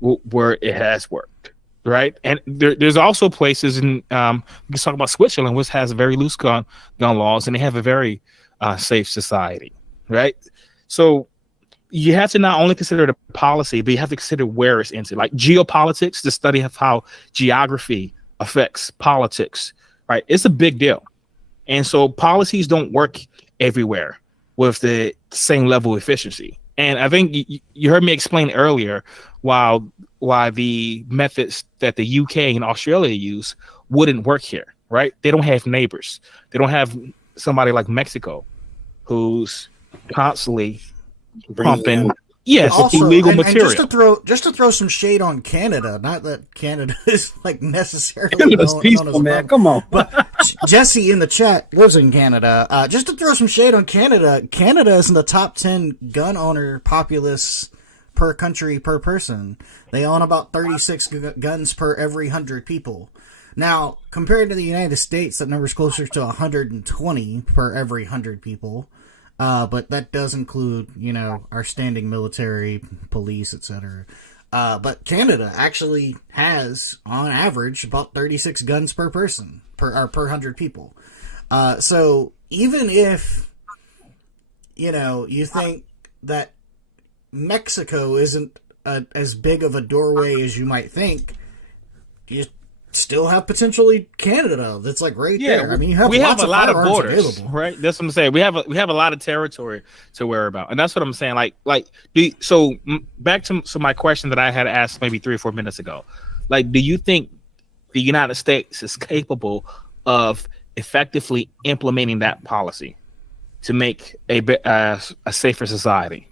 where it has worked. Right, and there's also places in let's talk about Switzerland, which has very loose gun laws, and they have a very safe society, right? So you have to not only consider the policy, but you have to consider where it's into, like geopolitics, the study of how geography affects politics, right? It's a big deal, and so policies don't work everywhere with the same level of efficiency. And I think you heard me explain earlier why the methods that the UK and Australia use wouldn't work here, right? They don't have neighbors. They don't have somebody like Mexico who's constantly pumping illegal material. And just to throw some shade on Canada, not that Canada is like necessarily Canada's peaceful, man. Come on. But Jesse in the chat lives in Canada. Just to throw some shade on Canada, Canada is in the top 10 gun owner populace per country per person. They own about 36 guns per every 100 people. Now, compared to the United States, that number is closer to 120 per every 100 people. But that does include, our standing military, police, etc. But Canada actually has, on average, about 36 guns per person, per 100 people. So even if, you think that Mexico isn't as big of a doorway as you might think, you still have potentially Canada that's like right there. I mean, we have a lot of borders, available. right? That's what I'm saying. We have a lot of territory to worry about, and that's what I'm saying. Back to my question that I had asked maybe 3 or 4 minutes ago. Like, do you think the United States is capable of effectively implementing that policy to make a safer society?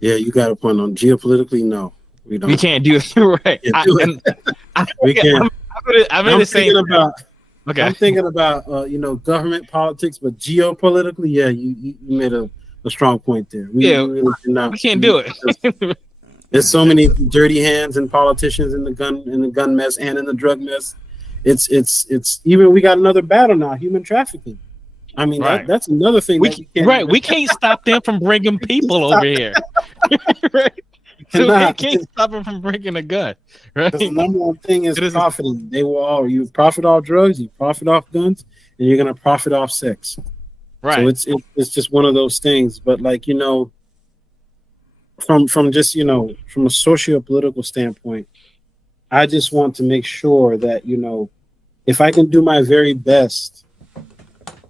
Yeah, you got a point on geopolitically. No, we don't. We can't do it. Right. We can't. I'm thinking about government politics, but geopolitically, yeah, you made a a strong point there. Yeah, really cannot. We can't do it. There's so many dirty hands and politicians in the gun mess and in the drug mess. It's even we got another battle now, human trafficking. I mean, Right. that's another thing. We can't stop them from bringing people over here. Right? So they can't stop them from bringing a gun. Right? The number one thing is profiting. You profit off drugs, you profit off guns, and you're gonna profit off sex. Right. So it's just one of those things. But like, you know, from just, you know, from a socio-political standpoint, I just want to make sure that, you know, if I can do my very best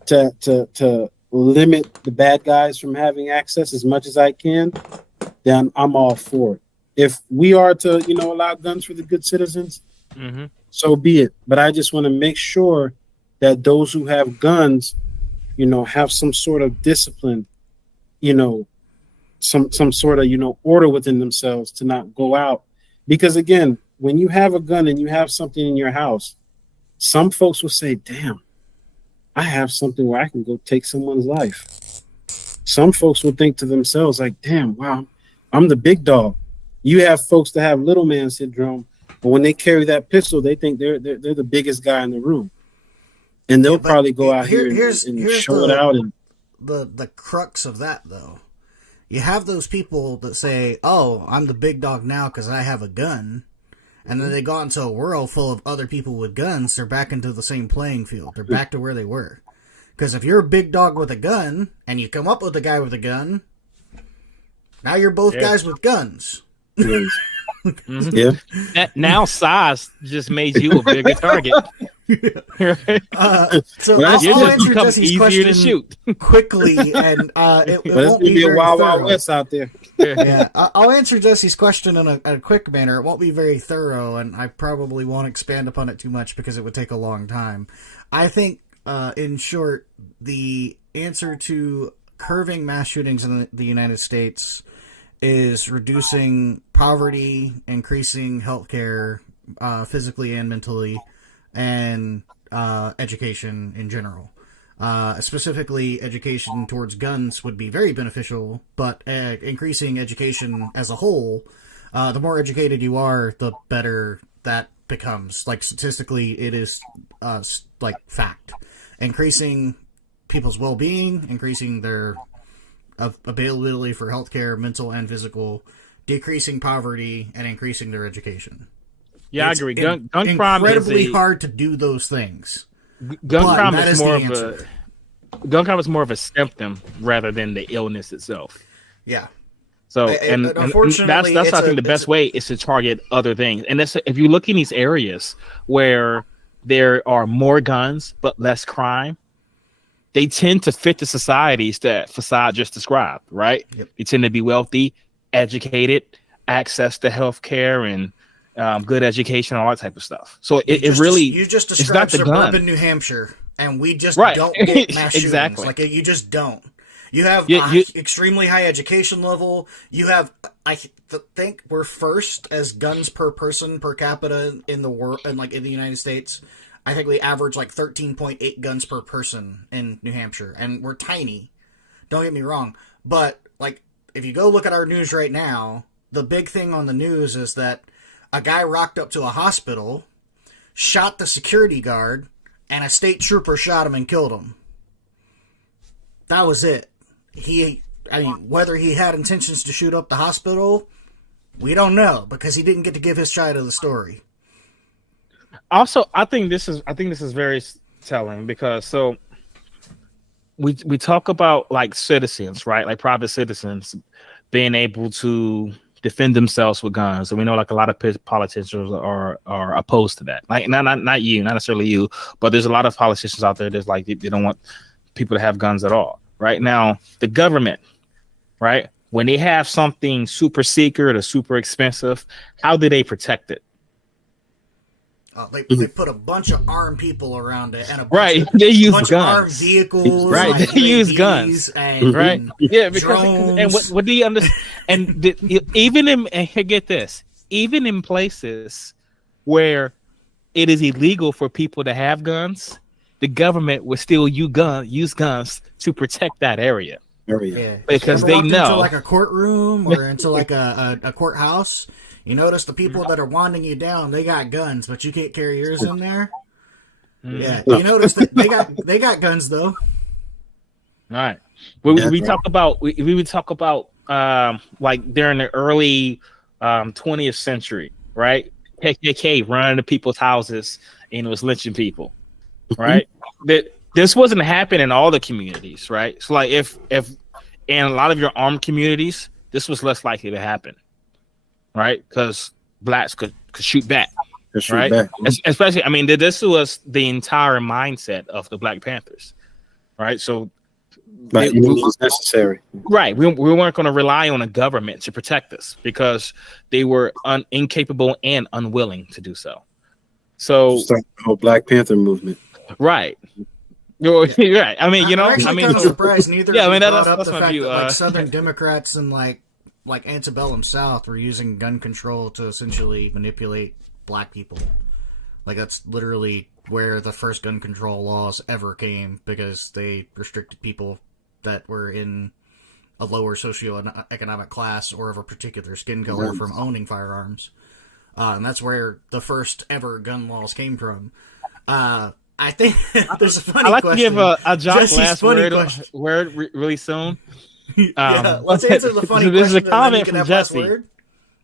to limit the bad guys from having access as much as I can, then I'm all for it. If we are to, you know, allow guns for the good citizens, so be it. But I just want to make sure that those who have guns, you know, have some sort of discipline, you know, some sort of, you know, order within themselves to not go out. Because again, when you have a gun and you have something in your house, some folks will say, damn, I have something where I can go take someone's life. Some folks will think to themselves like, damn, wow, I'm the big dog. You have folks that have little man syndrome, but when they carry that pistol, they think they're the biggest guy in the room. And they'll probably go out here and show it out. And the crux of that, though. You have those people that say, oh, I'm the big dog now because I have a gun. And then they go into a world full of other people with guns. They're back into the same playing field. They're back to where they were. Because if you're a big dog with a gun and you come up with a guy with a gun, now you're both guys with guns. Yeah. Now size just made you a bigger target. So I'll answer Jesse's question to shoot quickly, and it won't be a wild thorough. west out there. Yeah, I'll answer Jesse's question in a quick manner. It won't be very thorough, and I probably won't expand upon it too much because it would take a long time. I think, in short, the answer to curbing mass shootings in the United States is reducing poverty, increasing healthcare, physically and mentally, and education in general. Specifically, education towards guns would be very beneficial, but increasing education as a whole, the more educated you are, the better that becomes. Like, statistically, it is like fact. Increasing people's well-being, increasing their availability for healthcare, mental and physical, decreasing poverty, and increasing their education. Yeah, I agree. Gun crime is incredibly hard to do those things. Gun crime is more of a symptom rather than the illness itself. Yeah. So and unfortunately, that's I think the best way is to target other things. And that's, if you look in these areas where there are more guns but less crime, they tend to fit the societies that Facade just described, right? Yep. They tend to be wealthy, educated, access to healthcare and good education, all that type of stuff. So you just described suburban gun. New Hampshire, and we just Right. don't get mass shootings. Exactly. Like, you just don't. You have extremely high education level. You have, I think we're first as guns per person per capita in the world, and like in the United States. I think we average like 13.8 guns per person in New Hampshire, and we're tiny. Don't get me wrong, but like, if you go look at our news right now, the big thing on the news is that a guy rocked up to a hospital, shot the security guard, and a state trooper shot him and killed him. That was it. Whether he had intentions to shoot up the hospital, we don't know, because he didn't get to give his side of the story. Also, I think this is very telling, because we talk about like citizens, right? Like private citizens being able to defend themselves with guns, and we know like a lot of politicians are opposed to that. Like not necessarily you, but there's a lot of politicians out there that's like they don't want people to have guns at all. Right now, the government, right, when they have something super secret or super expensive, how do they protect it? They put a bunch of armed people around it, and they use bunch guns. Of armed vehicles, right? Like they use guns, and right? Yeah, because drones. And what do you understand? And get this, even in places where it is illegal for people to have guns, the government will still use guns to protect that area. area. Yeah, Because ever they walked into know. like a courtroom or into like a courthouse. You notice the people that are wanding you down, they got guns, but you can't carry yours in there. Yeah, No. you notice that they got guns though. All right. We That's right. talk about we would talk about like during the early 20th century, right? KKK running to people's houses and it was lynching people, right? That this wasn't happening in all the communities, right? So like if in a lot of your armed communities, this was less likely to happen, right? Because blacks could shoot back. Just shoot Right, back. especially, I mean, this was the entire mindset of the Black Panthers, right? So, By any means necessary. right, we weren't going to rely on a government to protect us because they were incapable and unwilling to do so. So, Start the whole Black Panther movement. right, you're right. I mean, I'm actually kind of surprised neither. Yeah, I of you mean, brought that's up the my fact view. that like Southern Democrats and like antebellum South were using gun control to essentially manipulate black people. Like that's literally where the first gun control laws ever came, because they restricted people that were in a lower socioeconomic class or of a particular skin color from owning firearms. And that's where the first ever gun laws came from. I think there's a funny question. I like to give a Josh Jesse's last funny word really soon. Yeah, let's answer the funny this is question. a comment and then you can from have last Jesse. word.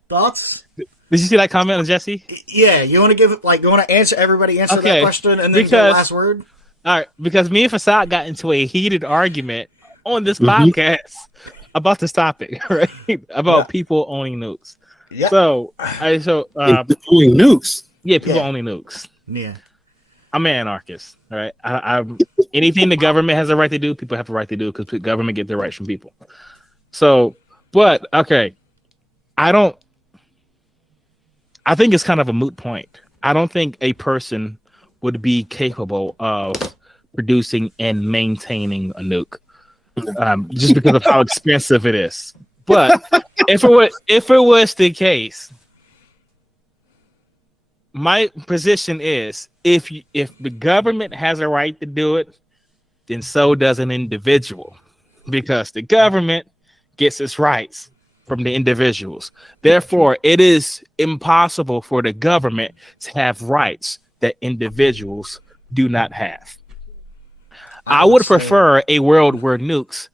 Thoughts? Did you see that comment of Jesse? Yeah, you want to give you want to answer that Okay, question and then get because- last word? All right, because me and Fasad got into a heated argument on this podcast about this topic, right? About people owning nukes. Yeah. So Owning nukes. yeah, people Yeah. owning nukes. Yeah. I'm an anarchist, all right? I'm anything the government has a right to do, people have a right to do because the government get their rights from people. So, but okay, I think it's kind of a moot point. I don't think a person would be capable of producing and maintaining a nuke, just because of how expensive it is. But if it was the case, my position is if the government has a right to do it, then so does an individual, because the government gets its rights from the individuals. Therefore, it is impossible for the government to have rights that individuals do not have. I would prefer a world where nukes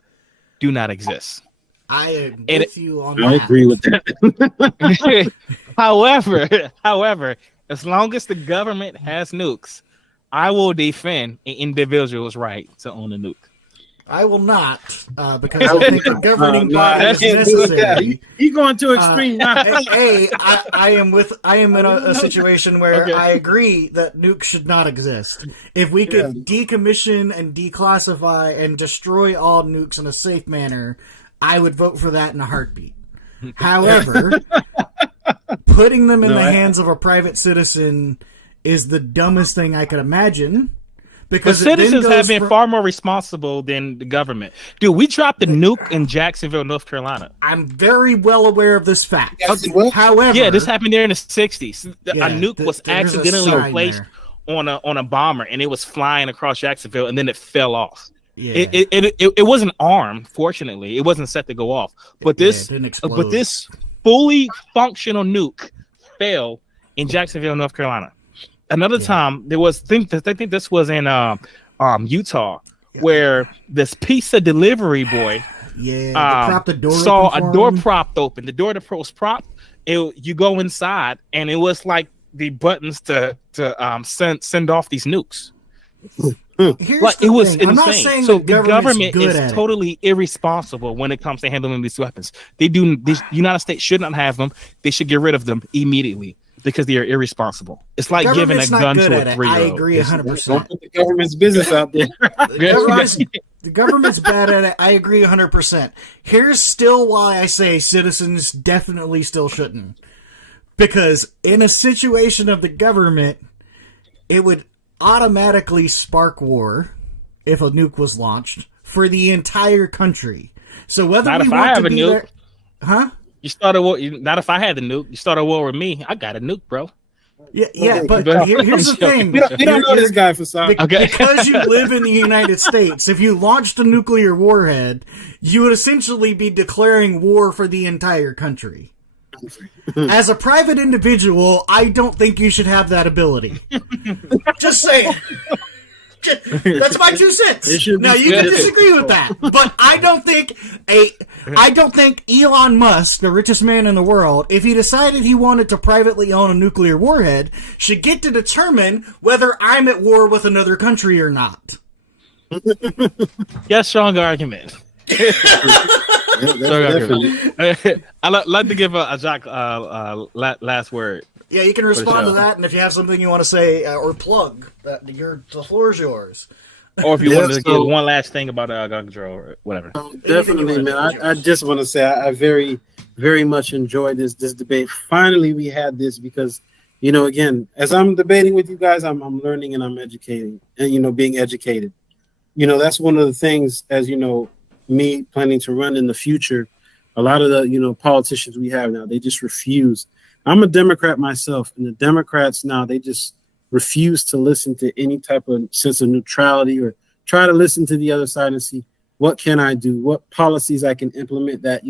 do not exist. I am with you on that. I agree with that. However, as long as the government has nukes, I will defend an individual's right to own a nuke. I will not, because I think a governing body is can't do that. necessary. He going too extreme now. I am in a situation where Okay. I agree that nukes should not exist. If we could decommission and declassify and destroy all nukes in a safe manner, I would vote for that in a heartbeat. However, putting them in the hands of a private citizen is the dumbest thing I could imagine. But Because it then citizens have goes been from- far more responsible than the government. Dude, we dropped a nuke in Jacksonville, North Carolina. I'm very well aware of this fact. Well, However, Yeah, this happened there in the 60s. Yeah, a nuke was there's a accidentally sign placed there. on a bomber, and it was flying across Jacksonville, and then it fell off. Yeah. It wasn't armed. Fortunately, it wasn't set to go off. But Yeah, this, it didn't explode. but this fully functional nuke fell in Jacksonville, North Carolina. Another time there was, I think this was in Utah, where this pizza delivery boy prop the door saw open a for door him. propped open. The door that was propped. You go inside, and it was like the buttons to send off these nukes. Here's Like the it was thing. I'm not insane. saying So the the government good is at it. totally irresponsible when it comes to handling these weapons. The United States should not have them. They should get rid of them immediately because they are irresponsible. It's like giving a Government's not gun good to at a it. 3-year-old. I agree 100%. Don't put the government's business out there. The government's bad at it. I agree 100%. Here's still why I say citizens definitely still shouldn't. Because in a situation of the government, it would automatically spark war if a nuke was launched for the entire country. So whether Not we if I want have to a be nuke. there, huh? You start a war. Not if I had the nuke. You start a war with me. I got a nuke, bro. Yeah, but here's the thing. We don't know this guy for some. Okay. Because you live in the United States, if you launched a nuclear warhead, you would essentially be declaring war for the entire country. As a private individual, I don't think you should have that ability. Just saying. That's my 2 cents. Now you can disagree with that, but I don't think Elon Musk, the richest man in the world, if he decided he wanted to privately own a nuclear warhead, should get to determine whether I'm at war with another country or not. Yes, strong argument. I'd like to give a Jacques last word. Yeah, you can respond to that, and if you have something you want to say or plug, the floor is yours. Or if you wanted to give one last thing about gun control or whatever. Definitely, man. I just want to say I very, very much enjoyed this debate. Finally, we had this because, again, as I'm debating with you guys, I'm learning and I'm educating and, being educated. That's one of the things, as me planning to run in the future, a lot of the, politicians we have now, they just refuse. I'm a Democrat myself, and the Democrats now, they just refuse to listen to any type of sense of neutrality or try to listen to the other side and see what can I do, what policies I can implement that,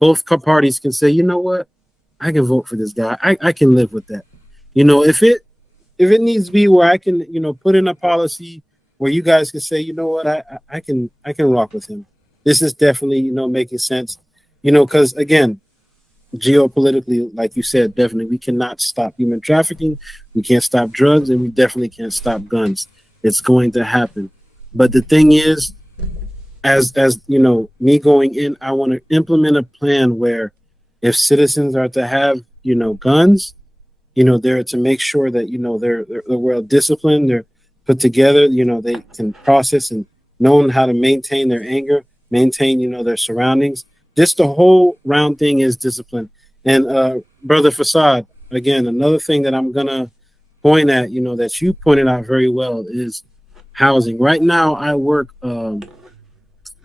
both parties can say, you know what, I can vote for this guy. I can live with that. If it needs to be where I can, put in a policy where you guys can say, you know what, I can rock with him. This is definitely, making sense, because again, geopolitically, like you said, definitely we cannot stop human trafficking, we can't stop drugs, and we definitely can't stop guns. It's going to happen. But the thing is, as me going in, I want to implement a plan where if citizens are to have guns, they're to make sure that they're well disciplined, they're put together, they can process and know how to maintain their anger, maintain their surroundings. Just the whole round thing is discipline. And Brother Fasad, again, another thing that I'm going to point at, that you pointed out very well is housing. Right now, I work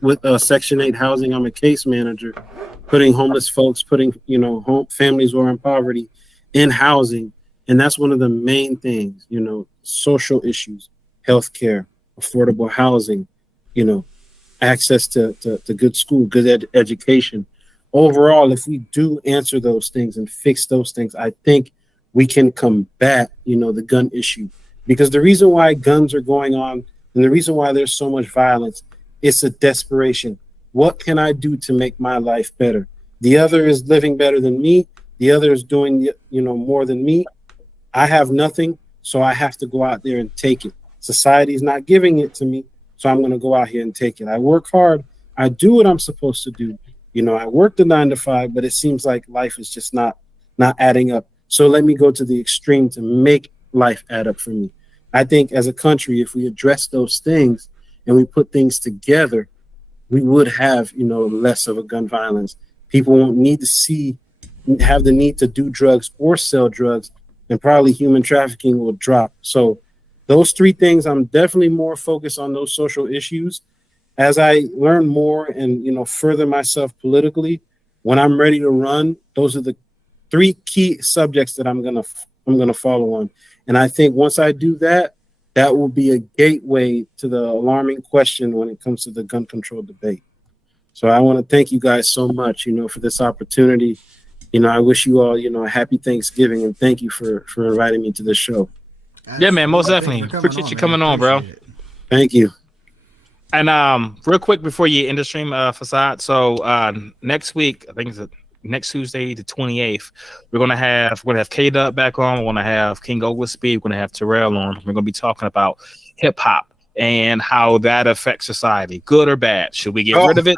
with Section 8 housing. I'm a case manager, putting homeless folks, putting, families who are in poverty in housing. And that's one of the main things, social issues, healthcare, affordable housing, access to good school, good education. Overall, if we do answer those things and fix those things, I think we can combat, the gun issue. Because the reason why guns are going on and the reason why there's so much violence, it's a desperation. What can I do to make my life better? The other is living better than me. The other is doing, more than me. I have nothing, so I have to go out there and take it. Society's not giving it to me. So I'm going to go out here and take it. I work hard. I do what I'm supposed to do. I work the 9 to 5, but it seems like life is just not adding up. So let me go to the extreme to make life add up for me. I think as a country, if we address those things and we put things together, we would have, less of a gun violence. People won't have the need to do drugs or sell drugs, and probably human trafficking will drop. So those 3 things, I'm definitely more focused on those social issues. As I learn more and, further myself politically, when I'm ready to run, those are the 3 key subjects that I'm gonna follow on. And I think once I do that, that will be a gateway to the alarming question when it comes to the gun control debate. So I want to thank you guys so much, for this opportunity. I wish you all, a happy Thanksgiving, and thank you for inviting me to this show. Yeah, man, most definitely. Appreciate you coming on, bro. Thank you. And real quick before you end the stream, Fasad. So next week, I think it's next Tuesday, the 28th, we're gonna have K-Dub back on. We're gonna have King Oglesby. We're gonna have Terrell on. We're gonna be talking about hip hop and how that affects society, good or bad. Should we get rid of it?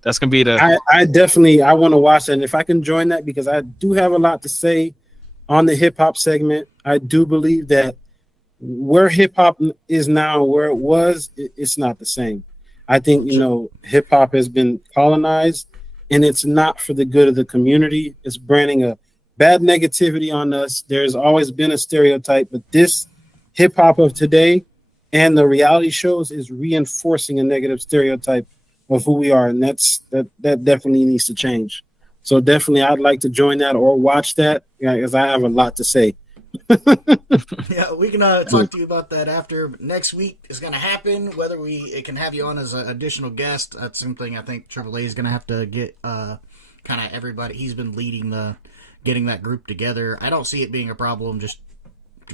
That's gonna be the. I want to watch that, and if I can join that, because I do have a lot to say on the hip hop segment. I do believe that where hip hop is now, where it was, it's not the same. I think, hip hop has been colonized, and it's not for the good of the community. It's branding a bad negativity on us. There's always been a stereotype, but this hip hop of today and the reality shows is reinforcing a negative stereotype of who we are. And that definitely needs to change. So definitely I'd like to join that or watch that, because I have a lot to say. Yeah, we can talk to you about that after. Next week is going to happen. Whether it can have you on as an additional guest, that's something I think AAA is going to have to get kind of everybody. He's been leading getting that group together. I don't see it being a problem. Just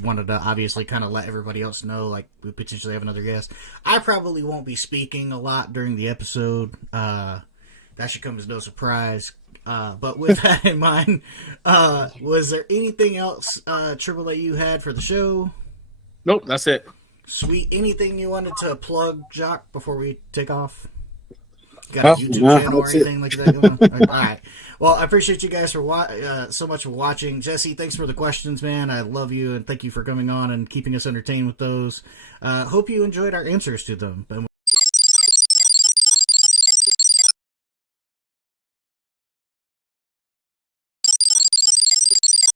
wanted to obviously kind of let everybody else know, like, we potentially have another guest. I probably won't be speaking a lot during the episode. That should come as no surprise. But with that in mind, was there anything else AAA you had for the show? Nope, that's it. Sweet. Anything you wanted to plug, Jock, before we take off? Got a YouTube channel or anything like that going on? All right. Well, I appreciate you guys for so much for watching. Jesse, thanks for the questions, man. I love you, and thank you for coming on and keeping us entertained with those. Hope you enjoyed our answers to them. And